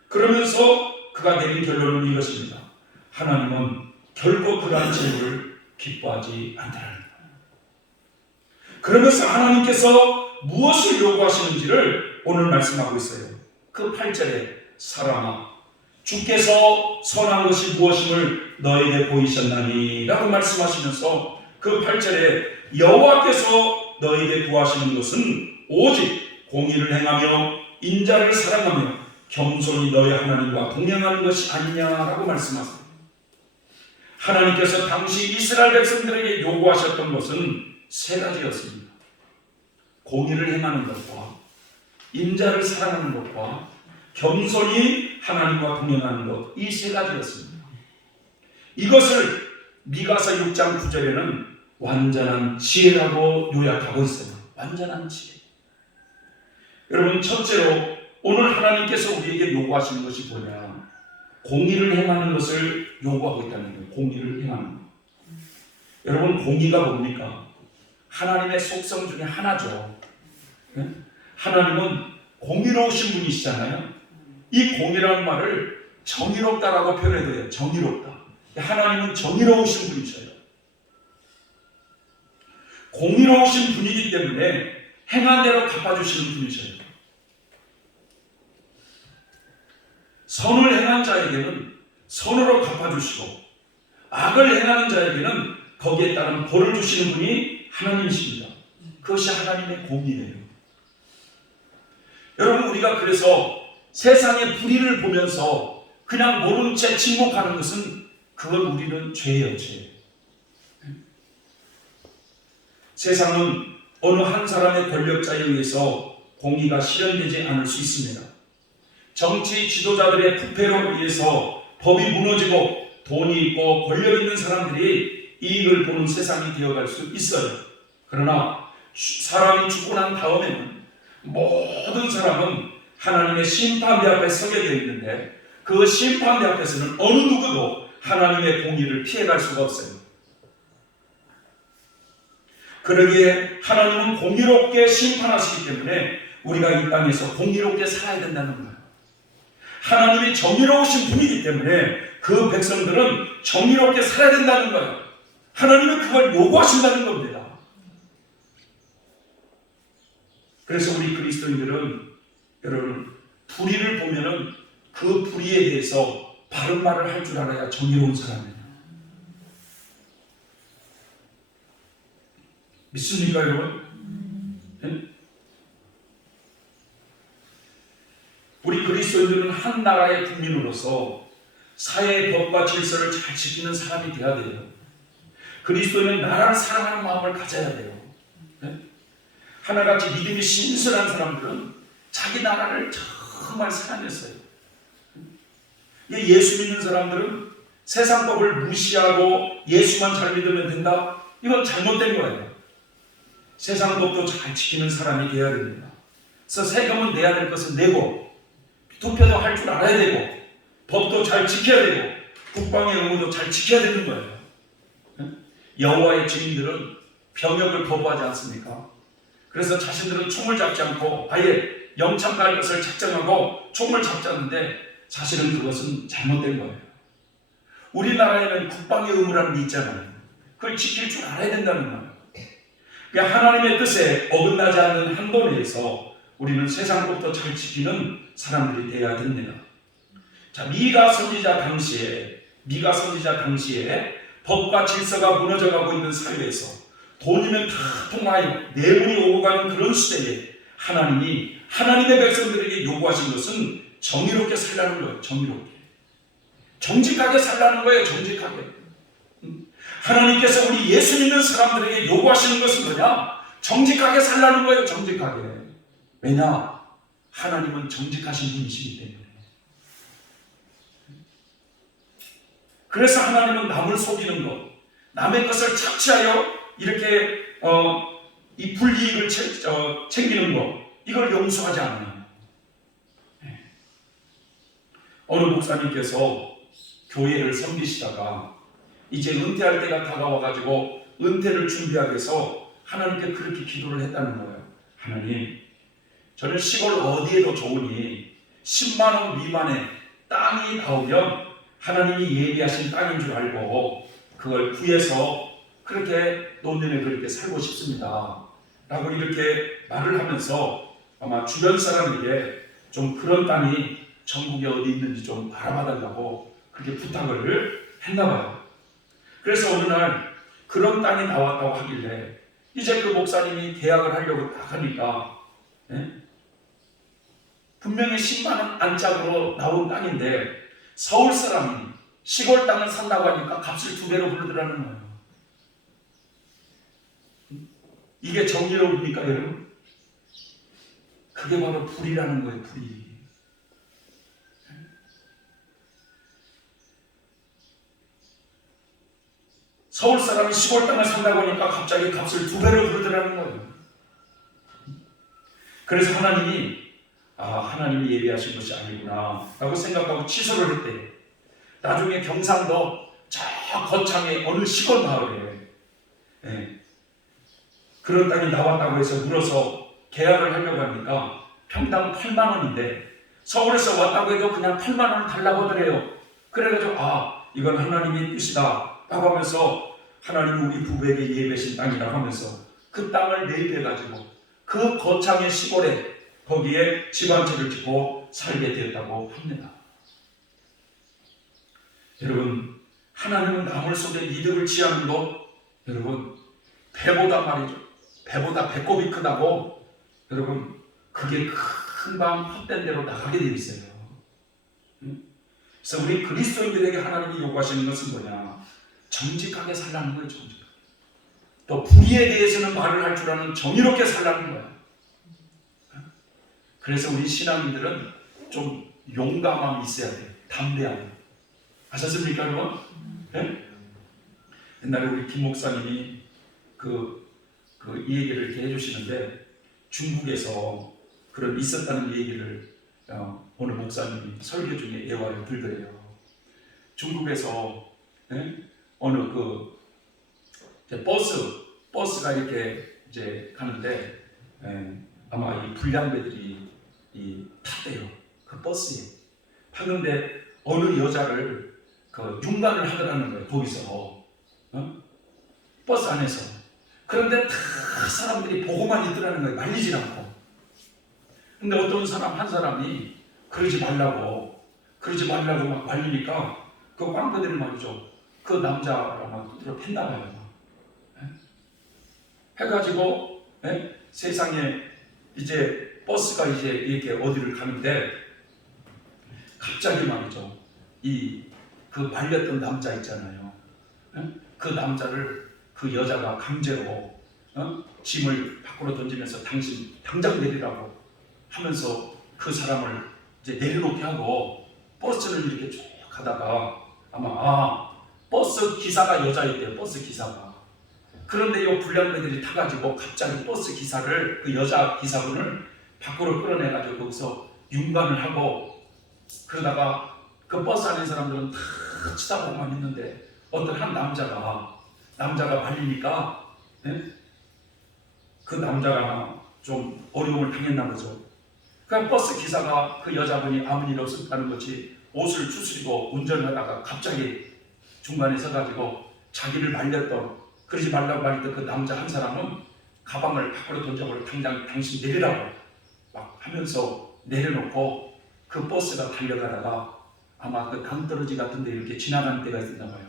그러면서 그가 내린 결론은 이것입니다. 하나님은 결코 그러한 제물을 기뻐하지 않더라는 거예요. 그러면서 하나님께서 무엇을 요구하시는지를 오늘 말씀하고 있어요. 그 8절에 사람아 주께서 선한 것이 무엇임을 너에게 보이셨나니 라고 말씀하시면서 그 8절에 여호와께서 너에게 구하시는 것은 오직 공의를 행하며 인자를 사랑하며 겸손히 너희 하나님과 동행하는 것이 아니냐라고 말씀하세요. 하나님께서 당시 이스라엘 백성들에게 요구하셨던 것은 세 가지였습니다. 공의를 행하는 것과 인자를 사랑하는 것과 겸손히 하나님과 동행하는 것, 이 세 가지였습니다. 이것을 미가서 6장 9절에는 완전한 지혜라고 요약하고 있어요. 완전한 지혜. 여러분, 첫째로 오늘 하나님께서 우리에게 요구하시는 것이 뭐냐? 공의를 행하는 것을 요구하고 있다는 거예요. 공의를 행하는 것. 여러분, 공의가 뭡니까? 하나님의 속성 중에 하나죠. 하나님은 공의로우신 분이시잖아요. 이 공의라는 말을 정의롭다라고 표현해도 돼요. 정의롭다. 하나님은 정의로우신 분이셔요. 공의로우신 분이기 때문에 행한 대로 갚아주시는 분이셔요. 선을 행한 자에게는 선으로 갚아주시고 악을 행하는 자에게는 거기에 따른 벌을 주시는 분이 하나님이십니다. 그것이 하나님의 공의예요. 여러분, 우리가 그래서 세상의 불의를 보면서 그냥 모른 채 침묵하는 것은 그건 우리는 죄예요, 죄. 세상은 어느 한 사람의 권력자에 의해서 공의가 실현되지 않을 수 있습니다. 정치 지도자들의 부패로 인해서 법이 무너지고 돈이 있고 권력 있는 사람들이 이익을 보는 세상이 되어갈 수 있어요. 그러나 사람이 죽고 난 다음에는 모든 사람은 하나님의 심판대 앞에 서게 되어 있는데 그 심판대 앞에서는 어느 누구도 하나님의 공의를 피해갈 수가 없어요. 그러기에 하나님은 공의롭게 심판하시기 때문에 우리가 이 땅에서 공의롭게 살아야 된다는 거예요. 하나님이 정의로우신 분이기 때문에 그 백성들은 정의롭게 살아야 된다는 거예요. 하나님은 그걸 요구하신다는 겁니다. 그래서 우리 그리스도인들은 여러분, 불의를 보면은 그 불의에 대해서 바른 말을 할 줄 알아야 정의로운 사람이에요. 믿습니까, 여러분? 네? 우리 그리스도인들은 한 나라의 국민으로서 사회의 법과 질서를 잘 지키는 사람이 되어야 돼요. 그리스도인은 나라를 사랑하는 마음을 가져야 돼요. 네? 하나같이 믿음이 신실한 사람들은 자기 나라를 정말 사랑했어요. 예수 믿는 사람들은 세상 법을 무시하고 예수만 잘 믿으면 된다? 이건 잘못된 거예요. 세상 법도 잘 지키는 사람이 되어야 됩니다. 그래서 세금은 내야 될 것은 내고, 투표도 할 줄 알아야 되고, 법도 잘 지켜야 되고, 국방의 의무도 잘 지켜야 되는 거예요. 여호와의 증인들은 병역을 거부하지 않습니까? 그래서 자신들은 총을 잡지 않고 아예 영창 갈 것을 작정하고 총을 잡자는데 사실은 그것은 잘못된 거예요. 우리나라에는 국방의 의무라는 게 있잖아요. 그걸 지킬 줄 알아야 된다는 거예요. 그러니까 하나님의 뜻에 어긋나지 않는 한도 내에서 우리는 세상 것부터 잘 지키는 사람들이 되어야 됩니다. 자, 미가 선지자 당시에 법과 질서가 무너져가고 있는 사회에서 돈이면 다 통하여 뇌물이 오고 가는 그런 시대에 하나님이 하나님의 백성들에게 요구하신 것은 정의롭게 살라는 거예요. 정직하게 살라는 거예요. 정직하게. 하나님께서 우리 예수 믿는 사람들에게 요구하시는 것은 뭐냐? 정직하게 살라는 거예요. 정직하게. 왜냐? 하나님은 정직하신 분이시기 때문에. 그래서 하나님은 남을 속이는 것, 남의 것을 착취하여 이렇게 이 불이익을 챙기는 것, 이걸 용서하지 않아요. 어느 목사님께서 교회를 섬기시다가 이제 은퇴할 때가 다가와가지고 은퇴를 준비하기 위해서 하나님께 그렇게 기도를 했다는 거예요. 하나님, 저는 시골 어디에도 좋으니 10만 원 미만의 땅이 나오면 하나님이 예비하신 땅인 줄 알고 그걸 구해서 그렇게 노년에 그렇게 살고 싶습니다. 라고 이렇게 말을 하면서 아마 주변 사람에게 좀 그런 땅이 전국에 어디 있는지 좀 알아봐달라고 그렇게 부탁을 했나 봐요. 그래서 어느 날 그런 땅이 나왔다고 하길래 이제 그 목사님이 계약을 하려고 딱 하니까 분명히 10만 원 안짝으로 나온 땅인데 서울 사람이 시골 땅을 산다고 하니까 값을 2배로 부르더라는 거예요. 이게 정의로웁니까 여러분? 그게 바로 불이라는 거예요. 불이. 서울 사람이 시골 땅을 산다고 하니까 갑자기 값을 2배로 부르더라는 거예요. 그래서 하나님이 예비하신 것이 아니구나 라고 생각하고 취소를 했대요. 나중에 경상도 저 거창의 어느 시골 마을에 그런 땅이 나왔다고 해서 물어서 계약을 하려고 하니까 평당 8만 원인데 서울에서 왔다고 해도 그냥 8만 원을 달라고 하더래요. 그래가지고 이건 하나님의 뜻이다 라고 하면서 하나님이 우리 부부에게 예배하신 땅이라고 하면서 그 땅을 매입해가지고 그 거창의 시골에 거기에 집 한 채를 짓고 살게 되었다고 합니다. 여러분, 하나님은 남을 속에 이득을 취하는 것, 여러분, 배보다 말이죠. 배보다 배꼽이 크다고, 여러분, 그게 금방 헛된 대로 나가게 되어 있어요. 그래서 우리 그리스도인들에게 하나님이 요구하시는 것은 뭐냐? 정직하게 살라는 거예요. 정직하게. 또 불의에 대해서는 말을 할 줄 아는 정의롭게 살라는 거예요. 그래서 우리 신앙인들은 좀 용감함이 있어야 돼요. 담대함. 아셨습니까, 여러분? 네? 옛날에 우리 김 목사님이 이 얘기를 이렇게 해주시는데 중국에서 그런 있었다는 얘기를 오늘 목사님이 설교 중에 예화를 들더래요. 중국에서 어느 버스가 이렇게 이제 가는데 아마 이 불량배들이 탔대요. 그 버스에. 하는데 어느 여자를 흉간을 하더라는 거예요. 거기서 버스 안에서. 그런데 다 사람들이 보고만 있더라는 거예요. 말리지 않고. 근데 어떤 한 사람이 그러지 말라고 막 말리니까 그 꽝패들이 말이죠. 그 남자랑 막 두드려 팼나 봐요. 해가지고 세상에 이제 버스가 이제 이렇게 어디를 가는데 갑자기 말이죠. 그 말렸던 남자 있잖아요. 그 남자를 그 여자가 강제로 짐을 밖으로 던지면서 당신 당장 내리라고 하면서 그 사람을 이제 내려놓게 하고 버스를 이렇게 쭉 가다가 아마 버스 기사가 여자였대요. 버스 기사가. 그런데 이 불량배들이 타가지고 갑자기 버스 기사를 그 여자 기사분을 밖으로 끌어내가지고 거기서 윤관을 하고 그러다가 그 버스 안에 사람들은 다 치다보고만 있는데 어떤 한 남자가 말리니까 그 남자가 좀 어려움을 당했나 보죠. 그 버스 기사가 그 여자분이 아무 일 없었다는 거지 옷을 추스리고 운전하다가 갑자기 중간에 서가지고 자기를 말렸던, 그러지 말라고 말했던 그 남자 한 사람은 가방을 밖으로 던져버려 당장 당신 내리라고 막 하면서 내려놓고 그 버스가 달려가다가 아마 그 낭떠러지 같은 데 이렇게 지나가는 때가 있었나 봐요.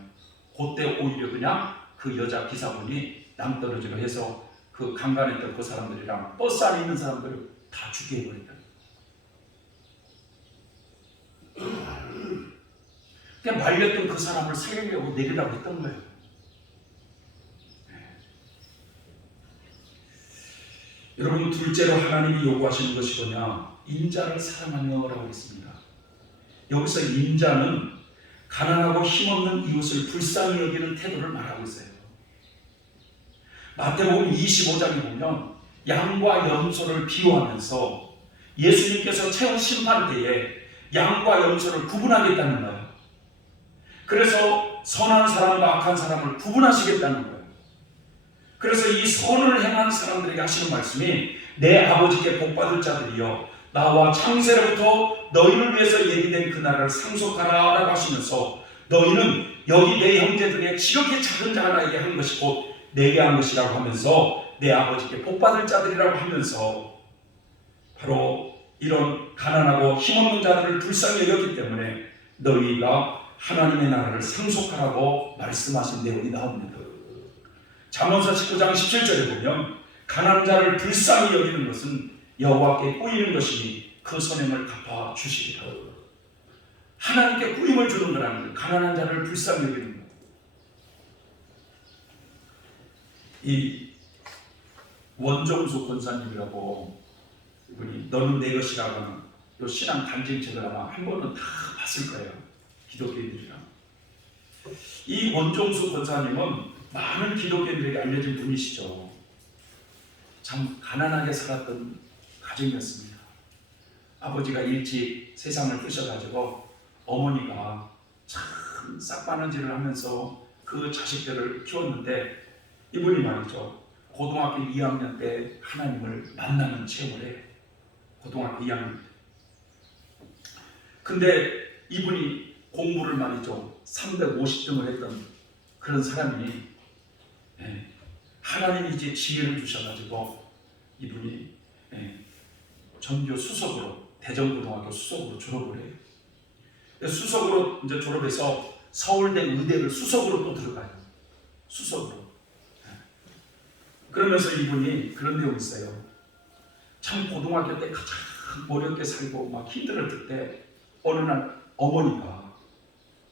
그때 오히려 그냥 그 여자 기사분이 낭떠러지로 해서 그 강간했던 그 사람들이랑 버스 안에 있는 사람들을 다 죽게 해버렸다. 그냥 말렸던 그 사람을 살리려고 내리라고 했던 거예요. 여러분, 둘째로 하나님이 요구하시는 것이 뭐냐? 인자를 사랑하며라고 했습니다. 여기서 인자는 가난하고 힘없는 이웃을 불쌍히 여기는 태도를 말하고 있어요. 마태복음 25장에 보면 양과 염소를 비유하면서 예수님께서 채운 심판대에 양과 염소를 구분하겠다는 거예요. 그래서 선한 사람과 악한 사람을 구분하시겠다는 거예요. 그래서 이 선을 행한 사람들에게 하시는 말씀이 내 아버지께 복받을 자들이여 나와 창세로부터 너희를 위해서 예비된 그 나라를 상속하라 라고 하시면서 너희는 여기 내 형제들의 지극히 작은 자 하나에게 한 것이 곧 내게 한 것이라고 하면서 내 아버지께 복받을 자들이라고 하면서 바로 이런 가난하고 힘없는 자들을 불쌍히 여겼기 때문에 너희가 하나님의 나라를 상속하라고 말씀하신 내용이 나옵니다. 잠언서 19장 17절에 보면 가난한 자를 불쌍히 여기는 것은 여호와께 꾸이는 것이니 그 선행을 갚아 주시리라. 하나님께 꾸임을 주는 거라는 거예요. 가난한 자를 불쌍히 여기는 것. 이 원종수 권사님이라고 이분이 너는 내 것이라고 하는 이 신앙 간증책을 아마 한 번은 다 봤을 거예요. 기독교인들이랑. 이 원종수 권사님은 많은 기독교인들에게 알려진 분이시죠. 참 가난하게 살았던 가정이었습니다. 아버지가 일찍 세상을 뜨셔가지고 어머니가 참 싹바느질을 하면서 그 자식들을 키웠는데 이분이 말이죠. 고등학교 2학년 때 하나님을 만나는 체험을 해. 고등학교 2학년 때. 근데 이분이 공부를 말이죠. 350등을 했던 그런 사람이 하나님이 이제 지혜를 주셔가지고 이분이 전교 수석으로 대전고등학교 수석으로 졸업을 해요. 수석으로 이제 졸업해서 서울대 의대를 수석으로 또 들어가요. 수석으로. 그러면서 이분이 그런 내용이 있어요. 참 고등학교 때 가장 어렵게 살고 막 힘들었을 때 어느 날 어머니가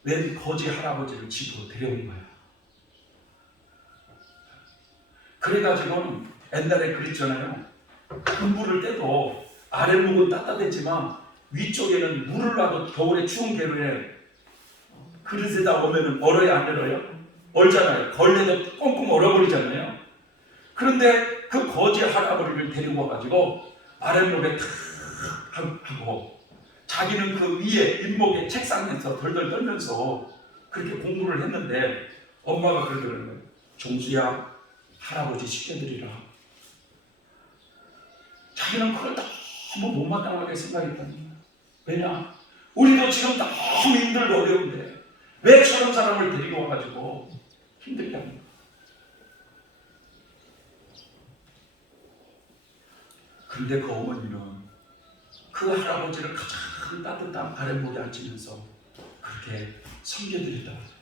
웬 거지 할아버지를 집으로 데려온 거야. 그래가지고 옛날에 그랬잖아요. 물을 떼도 아랫목은 따뜻했지만 위쪽에는 물을 놔도 겨울에 추운 겨울에 그릇에다 오면은 얼어요, 안 얼어요? 얼잖아요. 걸레도 꽁꽁 얼어버리잖아요. 그런데 그 거지 할아버지를 데리고 와가지고 아랫목에 탁 하고 자기는 그 위에 윗목에 책상에서 덜덜 떨면서 그렇게 공부를 했는데 엄마가 그러더라고요. 종수야, 할아버지 시켜드리라. 자기는 그걸 너무 못마땅하게 생각했다는 거야. 왜냐? 우리도 지금 너무 힘들고 어려운데 왜 저런 사람을 데리고 와가지고 힘들게 하는 거야. 근데 그 어머니는 그 할아버지를 가장 따뜻한 아랫목에 앉히면서 그렇게 섬겨드렸다고 하죠.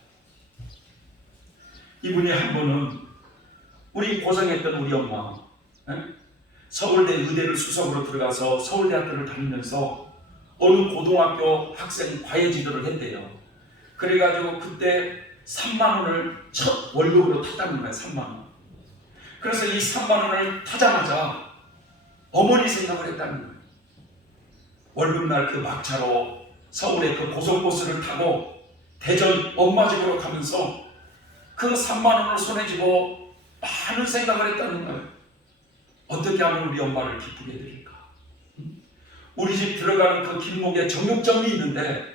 이분이 한 번은 우리 고생했던 우리 엄마 서울대 의대를 수석으로 들어가서 서울대학교를 다니면서 어느 고등학교 학생 과외지도를 했대요. 그래가지고 그때 3만 원을 첫 월급으로 탔다는 거예요. 3만 원. 그래서 이 3만 원을 타자마자 어머니 생각을 했다는 거예요. 월급날 그 막차로 서울의 그 고속버스를 타고 대전 엄마 집으로 가면서 그 3만 원을 손에 쥐고 많은 생각을 했다는 거예요. 어떻게 하면 우리 엄마를 기쁘게 해드릴까? 우리 집 들어가는 그 길목에 정육점이 있는데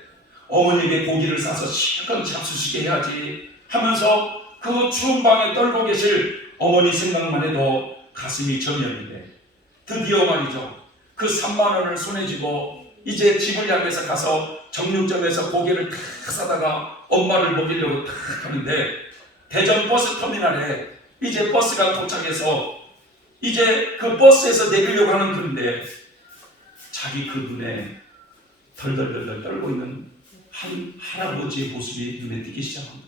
어머니에게 고기를 싸서 실컷 잡수시게 해야지 하면서 그 추운 방에 떨고 계실 어머니 생각만 해도 가슴이 저렸는데 드디어 말이죠. 그 그 3만 원을 손에 쥐고 이제 집을 향해서 가서 정육점에서 고기를 탁 사다가 엄마를 먹이려고 탁 하는데 대전 버스 터미널에 이제 버스가 도착해서 이제 그 버스에서 내리려고 하는 그런데 자기 그 눈에 덜덜덜덜 떨고 있는 한 할아버지의 모습이 눈에 띄기 시작합니다.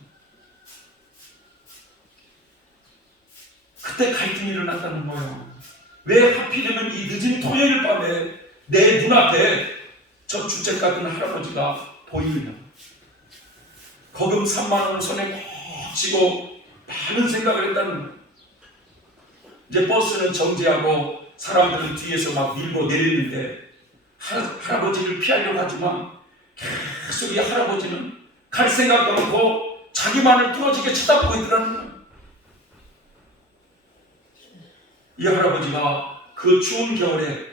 그때 갈등이 일어났다는 거예요. 왜 하필이면 이 늦은 토요일 밤에 내 눈앞에 저 주책 같은 할아버지가 보이느냐. 거금 3만 원을 손에 꼭 쥐고 많은 생각을 했다는 거예요. 이제 버스는 정지하고 사람들은 뒤에서 막 밀고 내리는데 할아버지를 피하려고 하지만 계속 이 할아버지는 갈 생각도 않고 자기만을 뚫어지게 쳐다보고 있더라는 거예요. 이 할아버지가 그 추운 겨울에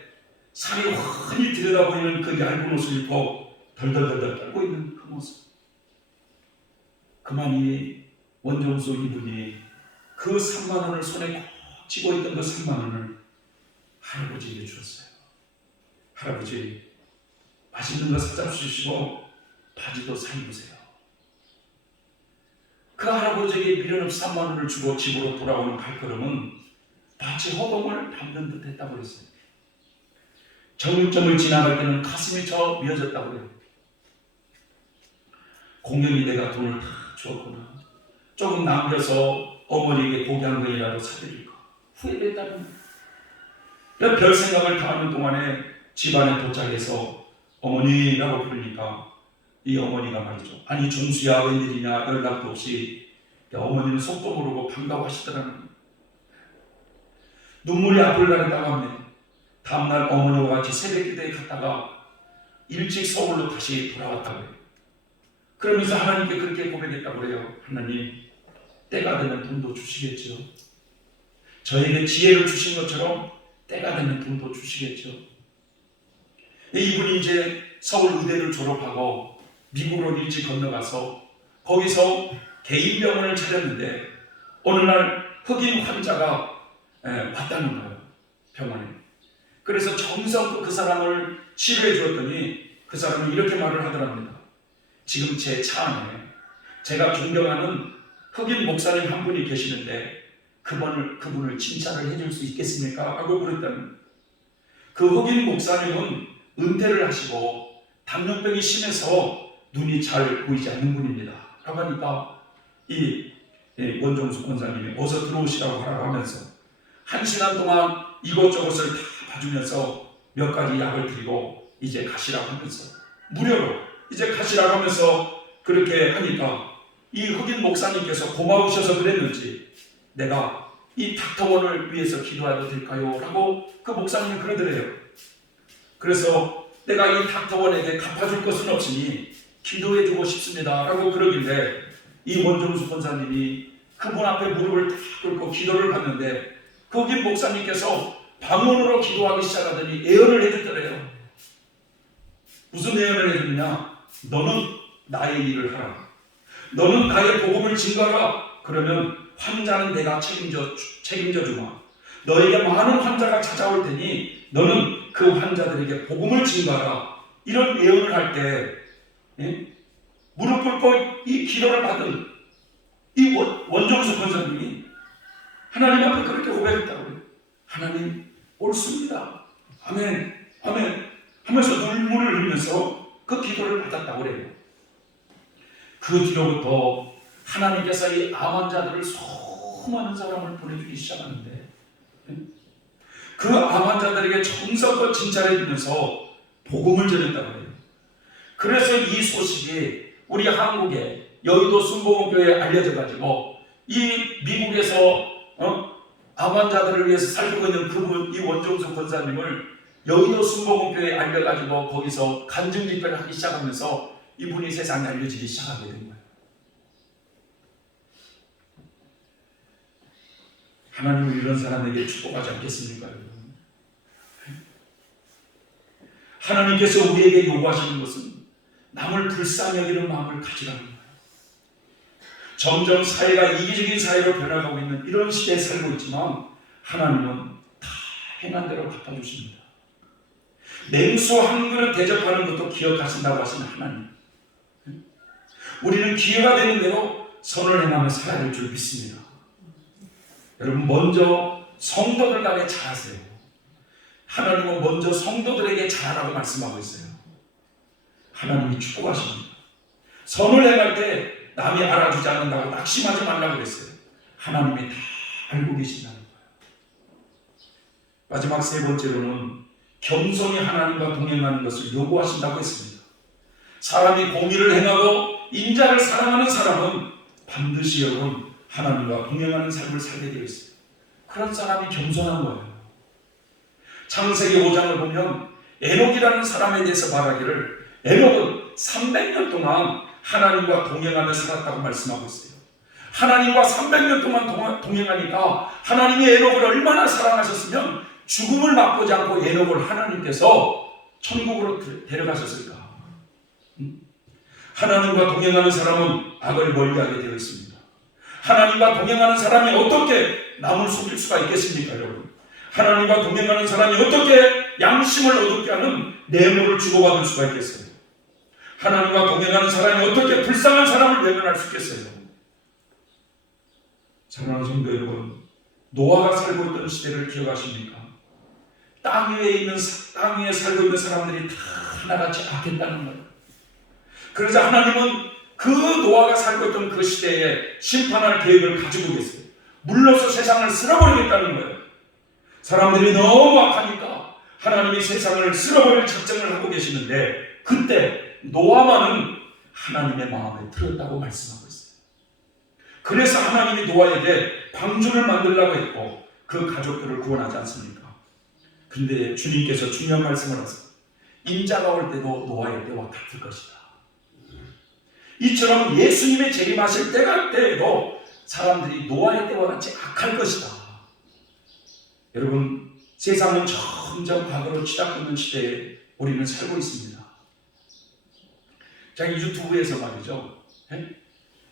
산이 훤히 들여다보이는 그 얇은 옷을 입고 덜덜덜덜 떨고 있는 그 모습. 그만 이 원정수 이분이 그 3만 원을 손에 꼭 쥐고 있던 그 3만 원을 할아버지에게 주었어요. 할아버지, 맛있는 거 사다 주시고 바지도 사 입으세요. 그 할아버지에게 미련 없이 3만 원을 주고 집으로 돌아오는 발걸음은 마치 허공을 밟는 듯 했다고 그랬어요. 정육점을 지나갈 때는 가슴이 저 미어졌다고 그래요. 공연히 내가 돈을 다 주었구나. 조금 남겨서 어머니에게 고기 한 번이라도 사드릴까. 후회됐다는 거예요. 별 생각을 다 하는 동안에 집안에 도착해서 어머니라고 부르니까 이 어머니가 말이죠. 아니 종수야 웬일이냐 연락도 없이. 어머니는 속도 모르고 반가워하시더라는 거예요. 눈물이 앞을 가린다고 합니다. 다음날 어머니와 같이 새벽기도에 갔다가 일찍 서울로 다시 돌아왔다고 해요. 그러면서 하나님께 그렇게 고백했다고 그래요. 하나님, 때가 되면 돈도 주시겠죠. 저에게 지혜를 주신 것처럼 때가 되면 돈도 주시겠죠. 이분이 이제 서울 의대를 졸업하고 미국으로 일찍 건너가서 거기서 개인 병원을 차렸는데 어느 날 흑인 환자가 왔다는 거예요. 병원에. 그래서 정성껏 그 사람을 치료해 주었더니 그 사람이 이렇게 말을 하더랍니다. 지금 제 차 안에 제가 존경하는 흑인 목사님 한 분이 계시는데 그분을 칭찬을 해줄 수 있겠습니까? 하고 물었다는. 그 흑인 목사님은 은퇴를 하시고 당뇨병이 심해서 눈이 잘 보이지 않는 분입니다. 라고 하니까 이 원종수 권사님이 어서 들어오시라고 하라고 하면서 1시간 동안 이것저것을 다 봐주면서 몇 가지 약을 드리고 이제 가시라고 하면서 무료로 이제 가시라고 하면서 그렇게 하니까 이 흑인 목사님께서 고마우셔서 그랬는지 내가 이 닥터원을 위해서 기도해도 될까요? 라고 그 목사님이 그러더래요. 그래서 내가 이 닥터원에게 갚아줄 것은 없으니 기도해주고 싶습니다. 라고 그러길래 이 원종수 권사님이 그분 앞에 무릎을 탁 꿇고 기도를 받는데 흑인 목사님께서 방언으로 기도하기 시작하더니 예언을 해줬더래요. 무슨 예언을 해줬느냐? 너는 나의 일을 하라. 너는 나의 복음을 증거하라. 그러면 환자는 내가 책임져 주마. 너에게 많은 환자가 찾아올 테니 너는 그 환자들에게 복음을 증거하라. 이런 예언을 할 때 무릎 꿇고 이 기도를 받은 이 원종수 권사님이 하나님 앞에 그렇게 고백했다고 해요. 하나님 옳습니다. 아멘, 아멘 하면서 눈물을 흘리면서 그 기도를 받았다고 그래요. 그 뒤로부터 하나님께서 이 암 환자들을 수많은 사람을 보내주기 시작하는데 그 암 환자들에게 정성껏 진찰해 주면서 복음을 전했다고 해요. 그래서 이 소식이 우리 한국의 여의도 순복음교회에 알려져 가지고 이 미국에서 암 환자들을 위해서 살피고 있는 그분 이 원종수 권사님을 여의도 순복음교회에 알려가지고 거기서 간증 집회를 하기 시작하면서 이분이 세상에 알려지기 시작하게 된 거예요. 하나님은 이런 사람에게 축복하지 않겠습니까? 하나님께서 우리에게 요구하시는 것은 남을 불쌍히 여기는 마음을 가지라는 거예요. 점점 사회가 이기적인 사회로 변화가고 있는 이런 시대에 살고 있지만 하나님은 다 행한 대로 갚아주십니다. 냉수 한 그릇 대접하는 것도 기억하신다고 하시는 하나님, 우리는 기회가 되는 대로 선을 행하며 살아야 될 줄 믿습니다. 여러분, 먼저 성도들 간에 잘하세요. 하나님은 먼저 성도들에게 잘하라고 말씀하고 있어요. 하나님이 축복하십니다. 선을 행할 때 남이 알아주지 않는다고 낙심하지 말라고 그랬어요. 하나님이 다 알고 계신다는 거예요. 마지막 세 번째로는 겸손히 하나님과 동행하는 것을 요구하신다고 했습니다. 사람이 공의를 행하고 인자를 사랑하는 사람은 반드시 여러분 하나님과 동행하는 삶을 살게 되어 있어요. 그런 사람이 겸손한 거예요. 창세기 5장을 보면 에녹이라는 사람에 대해서 말하기를 에녹은 300년 동안 하나님과 동행하며 살았다고 말씀하고 있어요. 하나님과 300년 동안 동행하니까 하나님이 에녹을 얼마나 사랑하셨으면 죽음을 맛보지 않고 에녹을 하나님께서 천국으로 데려가셨을까? 하나님과 동행하는 사람은 악을 멀리하게 되어 있습니다. 하나님과 동행하는 사람이 어떻게 남을 속일 수가 있겠습니까, 여러분? 하나님과 동행하는 사람이 어떻게 양심을 얻게 하는 뇌물을 주고받을 수가 있겠어요? 하나님과 동행하는 사람이 어떻게 불쌍한 사람을 외면할 수 있겠어요? 사랑하는 성도 여러분, 노아가 살고 있던 시대를 기억하십니까? 땅 위에 살고 있는 사람들이 다 하나같이 악했다는 거예요. 그러자 하나님은 그 노아가 살고 있던 그 시대에 심판할 계획을 가지고 계세요. 물러서 세상을 쓸어버리겠다는 거예요. 사람들이 너무 악하니까 하나님이 세상을 쓸어버릴 작정을 하고 계시는데, 그때 노아만은 하나님의 마음에 들었다고 말씀하고 있어요. 그래서 하나님이 노아에게 방주를 만들라고 했고 그 가족들을 구원하지 않습니까? 근데 주님께서 중요한 말씀을 하세요. 인자가 올 때도 노아의 때와 같을 것이다. 이처럼 예수님의 재림하실 때에도 사람들이 노아의 때와 같이 악할 것이다. 여러분, 세상은 점점 악으로 치닫고 시대에 우리는 살고 있습니다. 제가 유튜브에서 말이죠.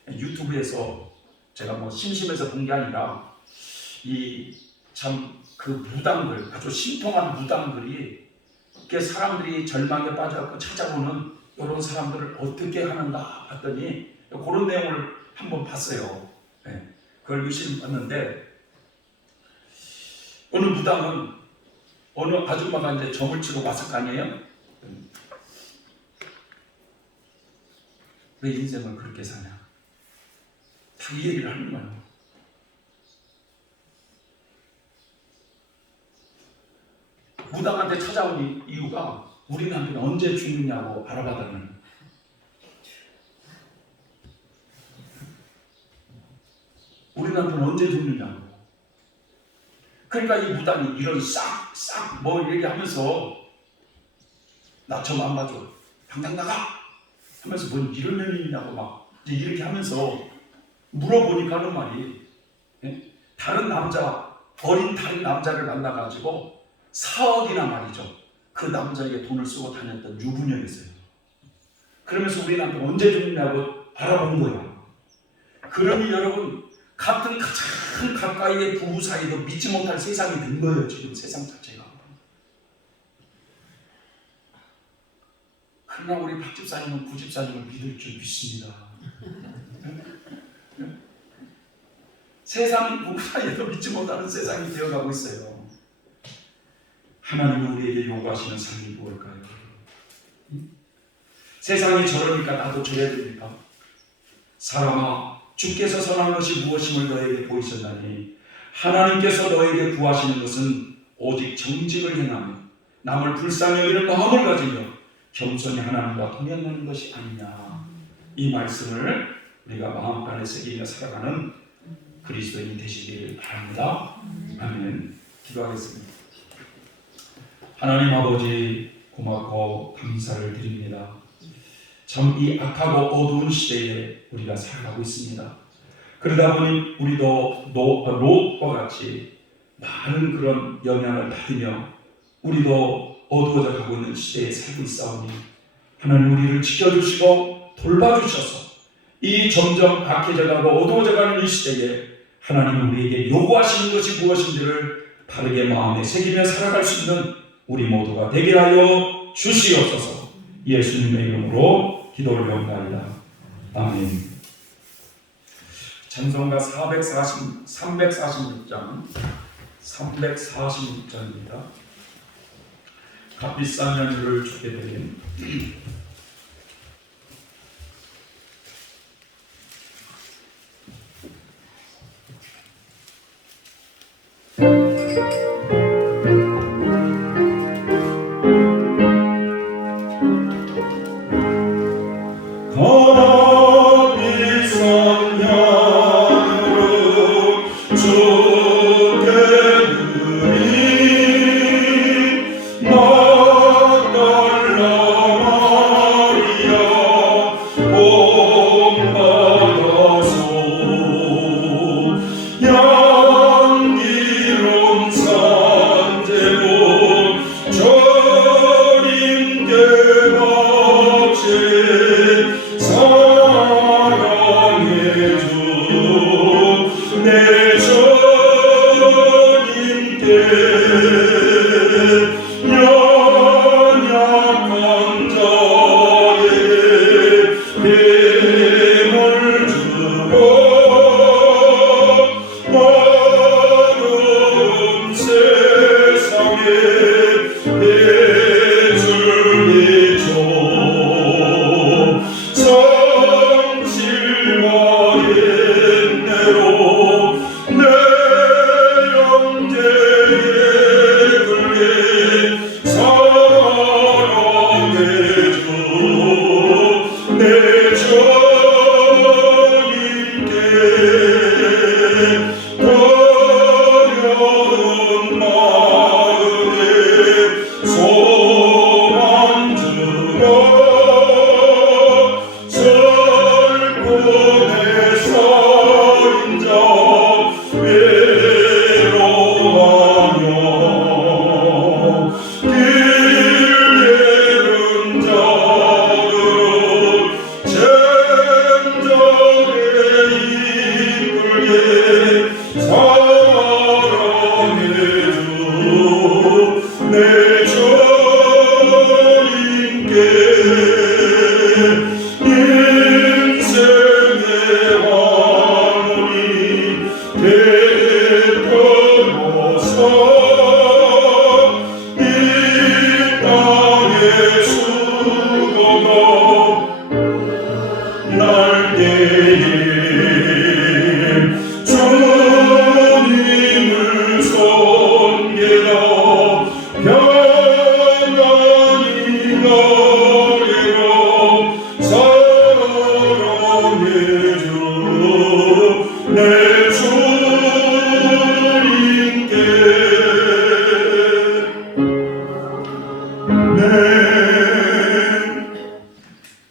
유튜브에서 제가 뭐 심심해서 본 게 아니라 그 무당들, 아주 신통한 무당들이 이렇게 사람들이 절망에 빠져서 찾아오는 이런 사람들을 어떻게 하는가 봤더니 그런 내용을 한번 봤어요. 그걸 유심히 봤는데, 어느 무당은 어느 아줌마가 이제 점을 치고 왔을 거 아니에요? 왜 인생을 그렇게 사냐? 다 이 얘기를 하는 거예요. 무당한테 찾아온 이유가 우리 남편이 언제 죽느냐고 알아봐달라는 거예요. 우리 남편 언제 죽느냐고. 그러니까 이 무당이 이런 싹 뭐 얘기하면서 나 점 안 봐줘, 당장 나가 하면서 뭔 이런 의미냐고 막 이제 이렇게 하면서 물어보니까 하는 말이, 다른 남자, 어린 다른 남자를 만나가지고 4억이나 말이죠, 그 남자에게 돈을 쓰고 다녔던 유부녀였어요. 그러면서 우리 남편 언제 죽느냐고 알아본 거예요. 그러니 여러분, 같은 가장 가까이의 부부 사이도 믿지 못할 세상이 된 거예요. 지금 세상 자체가. 그러나 우리 박 집사님은 구 집사님을 믿을 줄 믿습니다. 세상 부부 사이에도 믿지 못하는 세상이 되어가고 있어요. 하나님은 우리에게 요구하시는 삶이 무엇일까요? 세상이 저러니까 나도 저래야 됩니까? 사람아, 주께서 선한 것이 무엇임을 너에게 보이셨나니 하나님께서 너에게 구하시는 것은 오직 정직을 행하며 남을 불쌍히 여기는 마음을 가지며 겸손히 하나님과 동행하는 것이 아니냐. 이 말씀을 우리가 마음간에 새기며 살아가는 그리스도인이 되시길 바랍니다. 아멘. 기도하겠습니다. 하나님 아버지, 고맙고 감사를 드립니다. 참 이 악하고 어두운 시대에 우리가 살아가고 있습니다. 그러다 보니 우리도 롯과 같이 많은 그런 영향을 받으며 우리도 어두워져 가고 있는 시대에 살고 있사오니 하나님 우리를 지켜주시고 돌봐주셔서 이 점점 악해져 가고 어두워져 가는 이 시대에 하나님은 우리에게 요구하시는 것이 무엇인지를 바르게 마음에 새기며 살아갈 수 있는 우리 모두가 되게 하여 주시옵소서. 예수님의 이름으로 기도를 올려옵나이다. 아멘. 찬송가 346장 346장입니다. 값비싼 연주를 주게 되는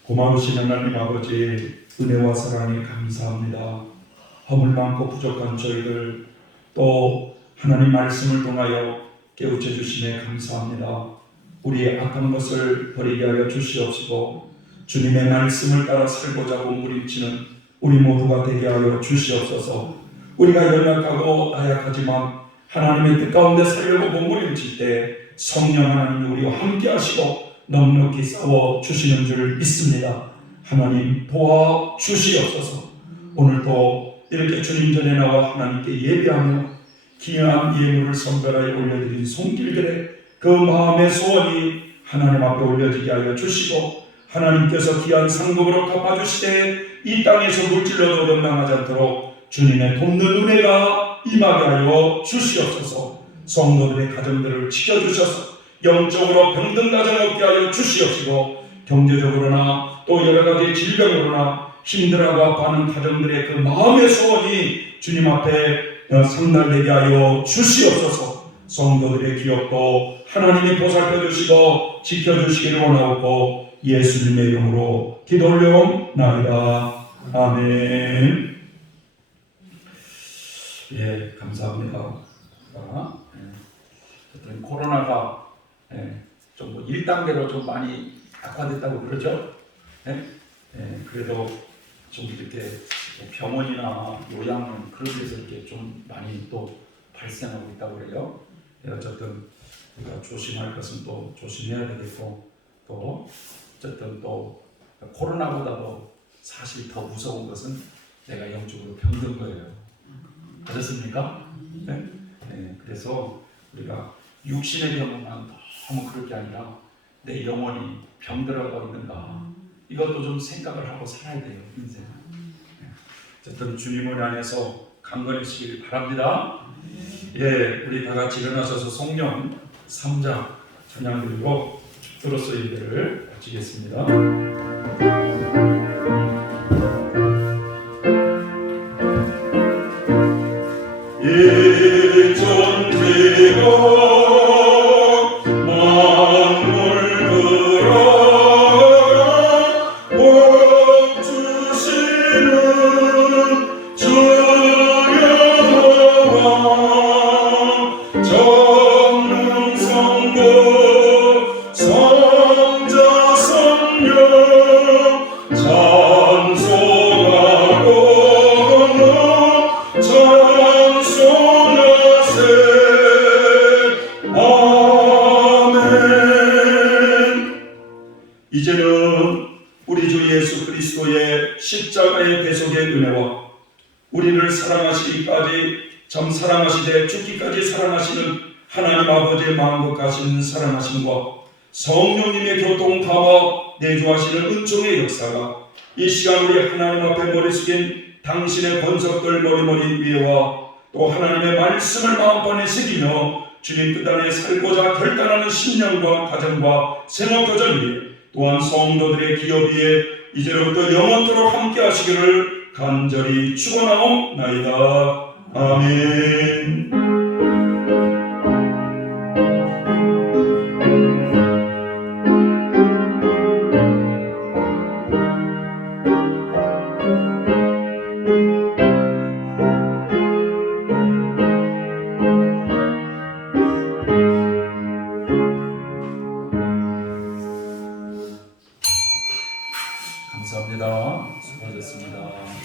고마우신 하나님 아버지, 은혜와 사랑에 감사합니다. 허물 많고 부족한 저희들, 또 하나님 말씀을 통하여 깨우쳐 주심에 감사합니다. 우리의 악한 것을 버리게 하여 주시옵시고, 주님의 말씀을 따라 살고자 몸부림치는 우리 모두가 되게 하여 주시옵소서. 우리가 연약하고 나약하지만 하나님의 뜻 가운데 살려고 몸부림칠 때 성령 하나님이 우리와 함께 하시고 넉넉히 싸워 주시는 줄 믿습니다. 하나님 도와 주시옵소서. 오늘도 이렇게 주님 전에 나와 하나님께 예배하며 귀한 예물을 선별하여 올려드린 손길들의 그 마음의 소원이 하나님 앞에 올려지게 하여 주시고, 하나님께서 귀한 상급으로 갚아주시되 이 땅에서 물질로도 연망하지 않도록 주님의 돕는 은혜가 임하게 하여 주시옵소서. 성도들의 가정들을 지켜주셔서 영적으로 병든 가정 없게 하여 주시옵시고, 경제적으로나 또 여러가지 질병으로나 힘들어하고 아파하는 가정들의 그 마음의 소원이 주님 앞에 상달되게 하여 주시옵소서. 성도들의 기업도 하나님이 보살펴 주시고 지켜주시기를 원하옵고 예수님의 이름으로 기도 올려옵나이다. 아멘. 예, 감사합니다. 코로나가 좀 1단계로 좀 많이 악화됐다고 그러죠. 그래도 좀 이렇게 병원이나 요양은 그런 데서 이렇게 좀 많이 또 발생하고 있다고 그래요. 어쨌든 우리가 조심할 것은 또 조심해야 되겠고, 또 어쨌든 또 코로나보다도 사실 더 무서운 것은 내가 영적으로 병든 거예요. 그렇습니까? 네? 네, 그래서 우리가 육신의 병만 너무 그럴 게 아니라 내 영혼이 병들어가고 있는가, 이것도 좀 생각을 하고 살아야 돼요, 인생. 어쨌든 주님을 안에서 강건해지길 바랍니다. 예, 우리 다 같이 일어나셔서 성령 3장 찬양 드리고 주로서 예배를 마치겠습니다. 이 존재가 이제는 우리 주 예수 그리스도의 십자가의 대속의 은혜와 우리를 사랑하시기까지 참 사랑하시되 죽기까지 사랑하시는 하나님 아버지의 마음껏 가신 사랑하심과 성령님의 교통감화 내주하시는 은총의 역사가 이 시간 우리 하나님 앞에 머리 숙인 당신의 번석들 머리머리 위에와 또 하나님의 말씀을 마음판에 새기며 주님 뜻 안에 살고자 결단하는 신령과 가정과 생업도전 위에 또한 성도들의 기업 위에 이제로부터 영원토록 함께 하시기를 간절히 축원하옵나이다. 아멘. 감사합니다. 수고하셨습니다.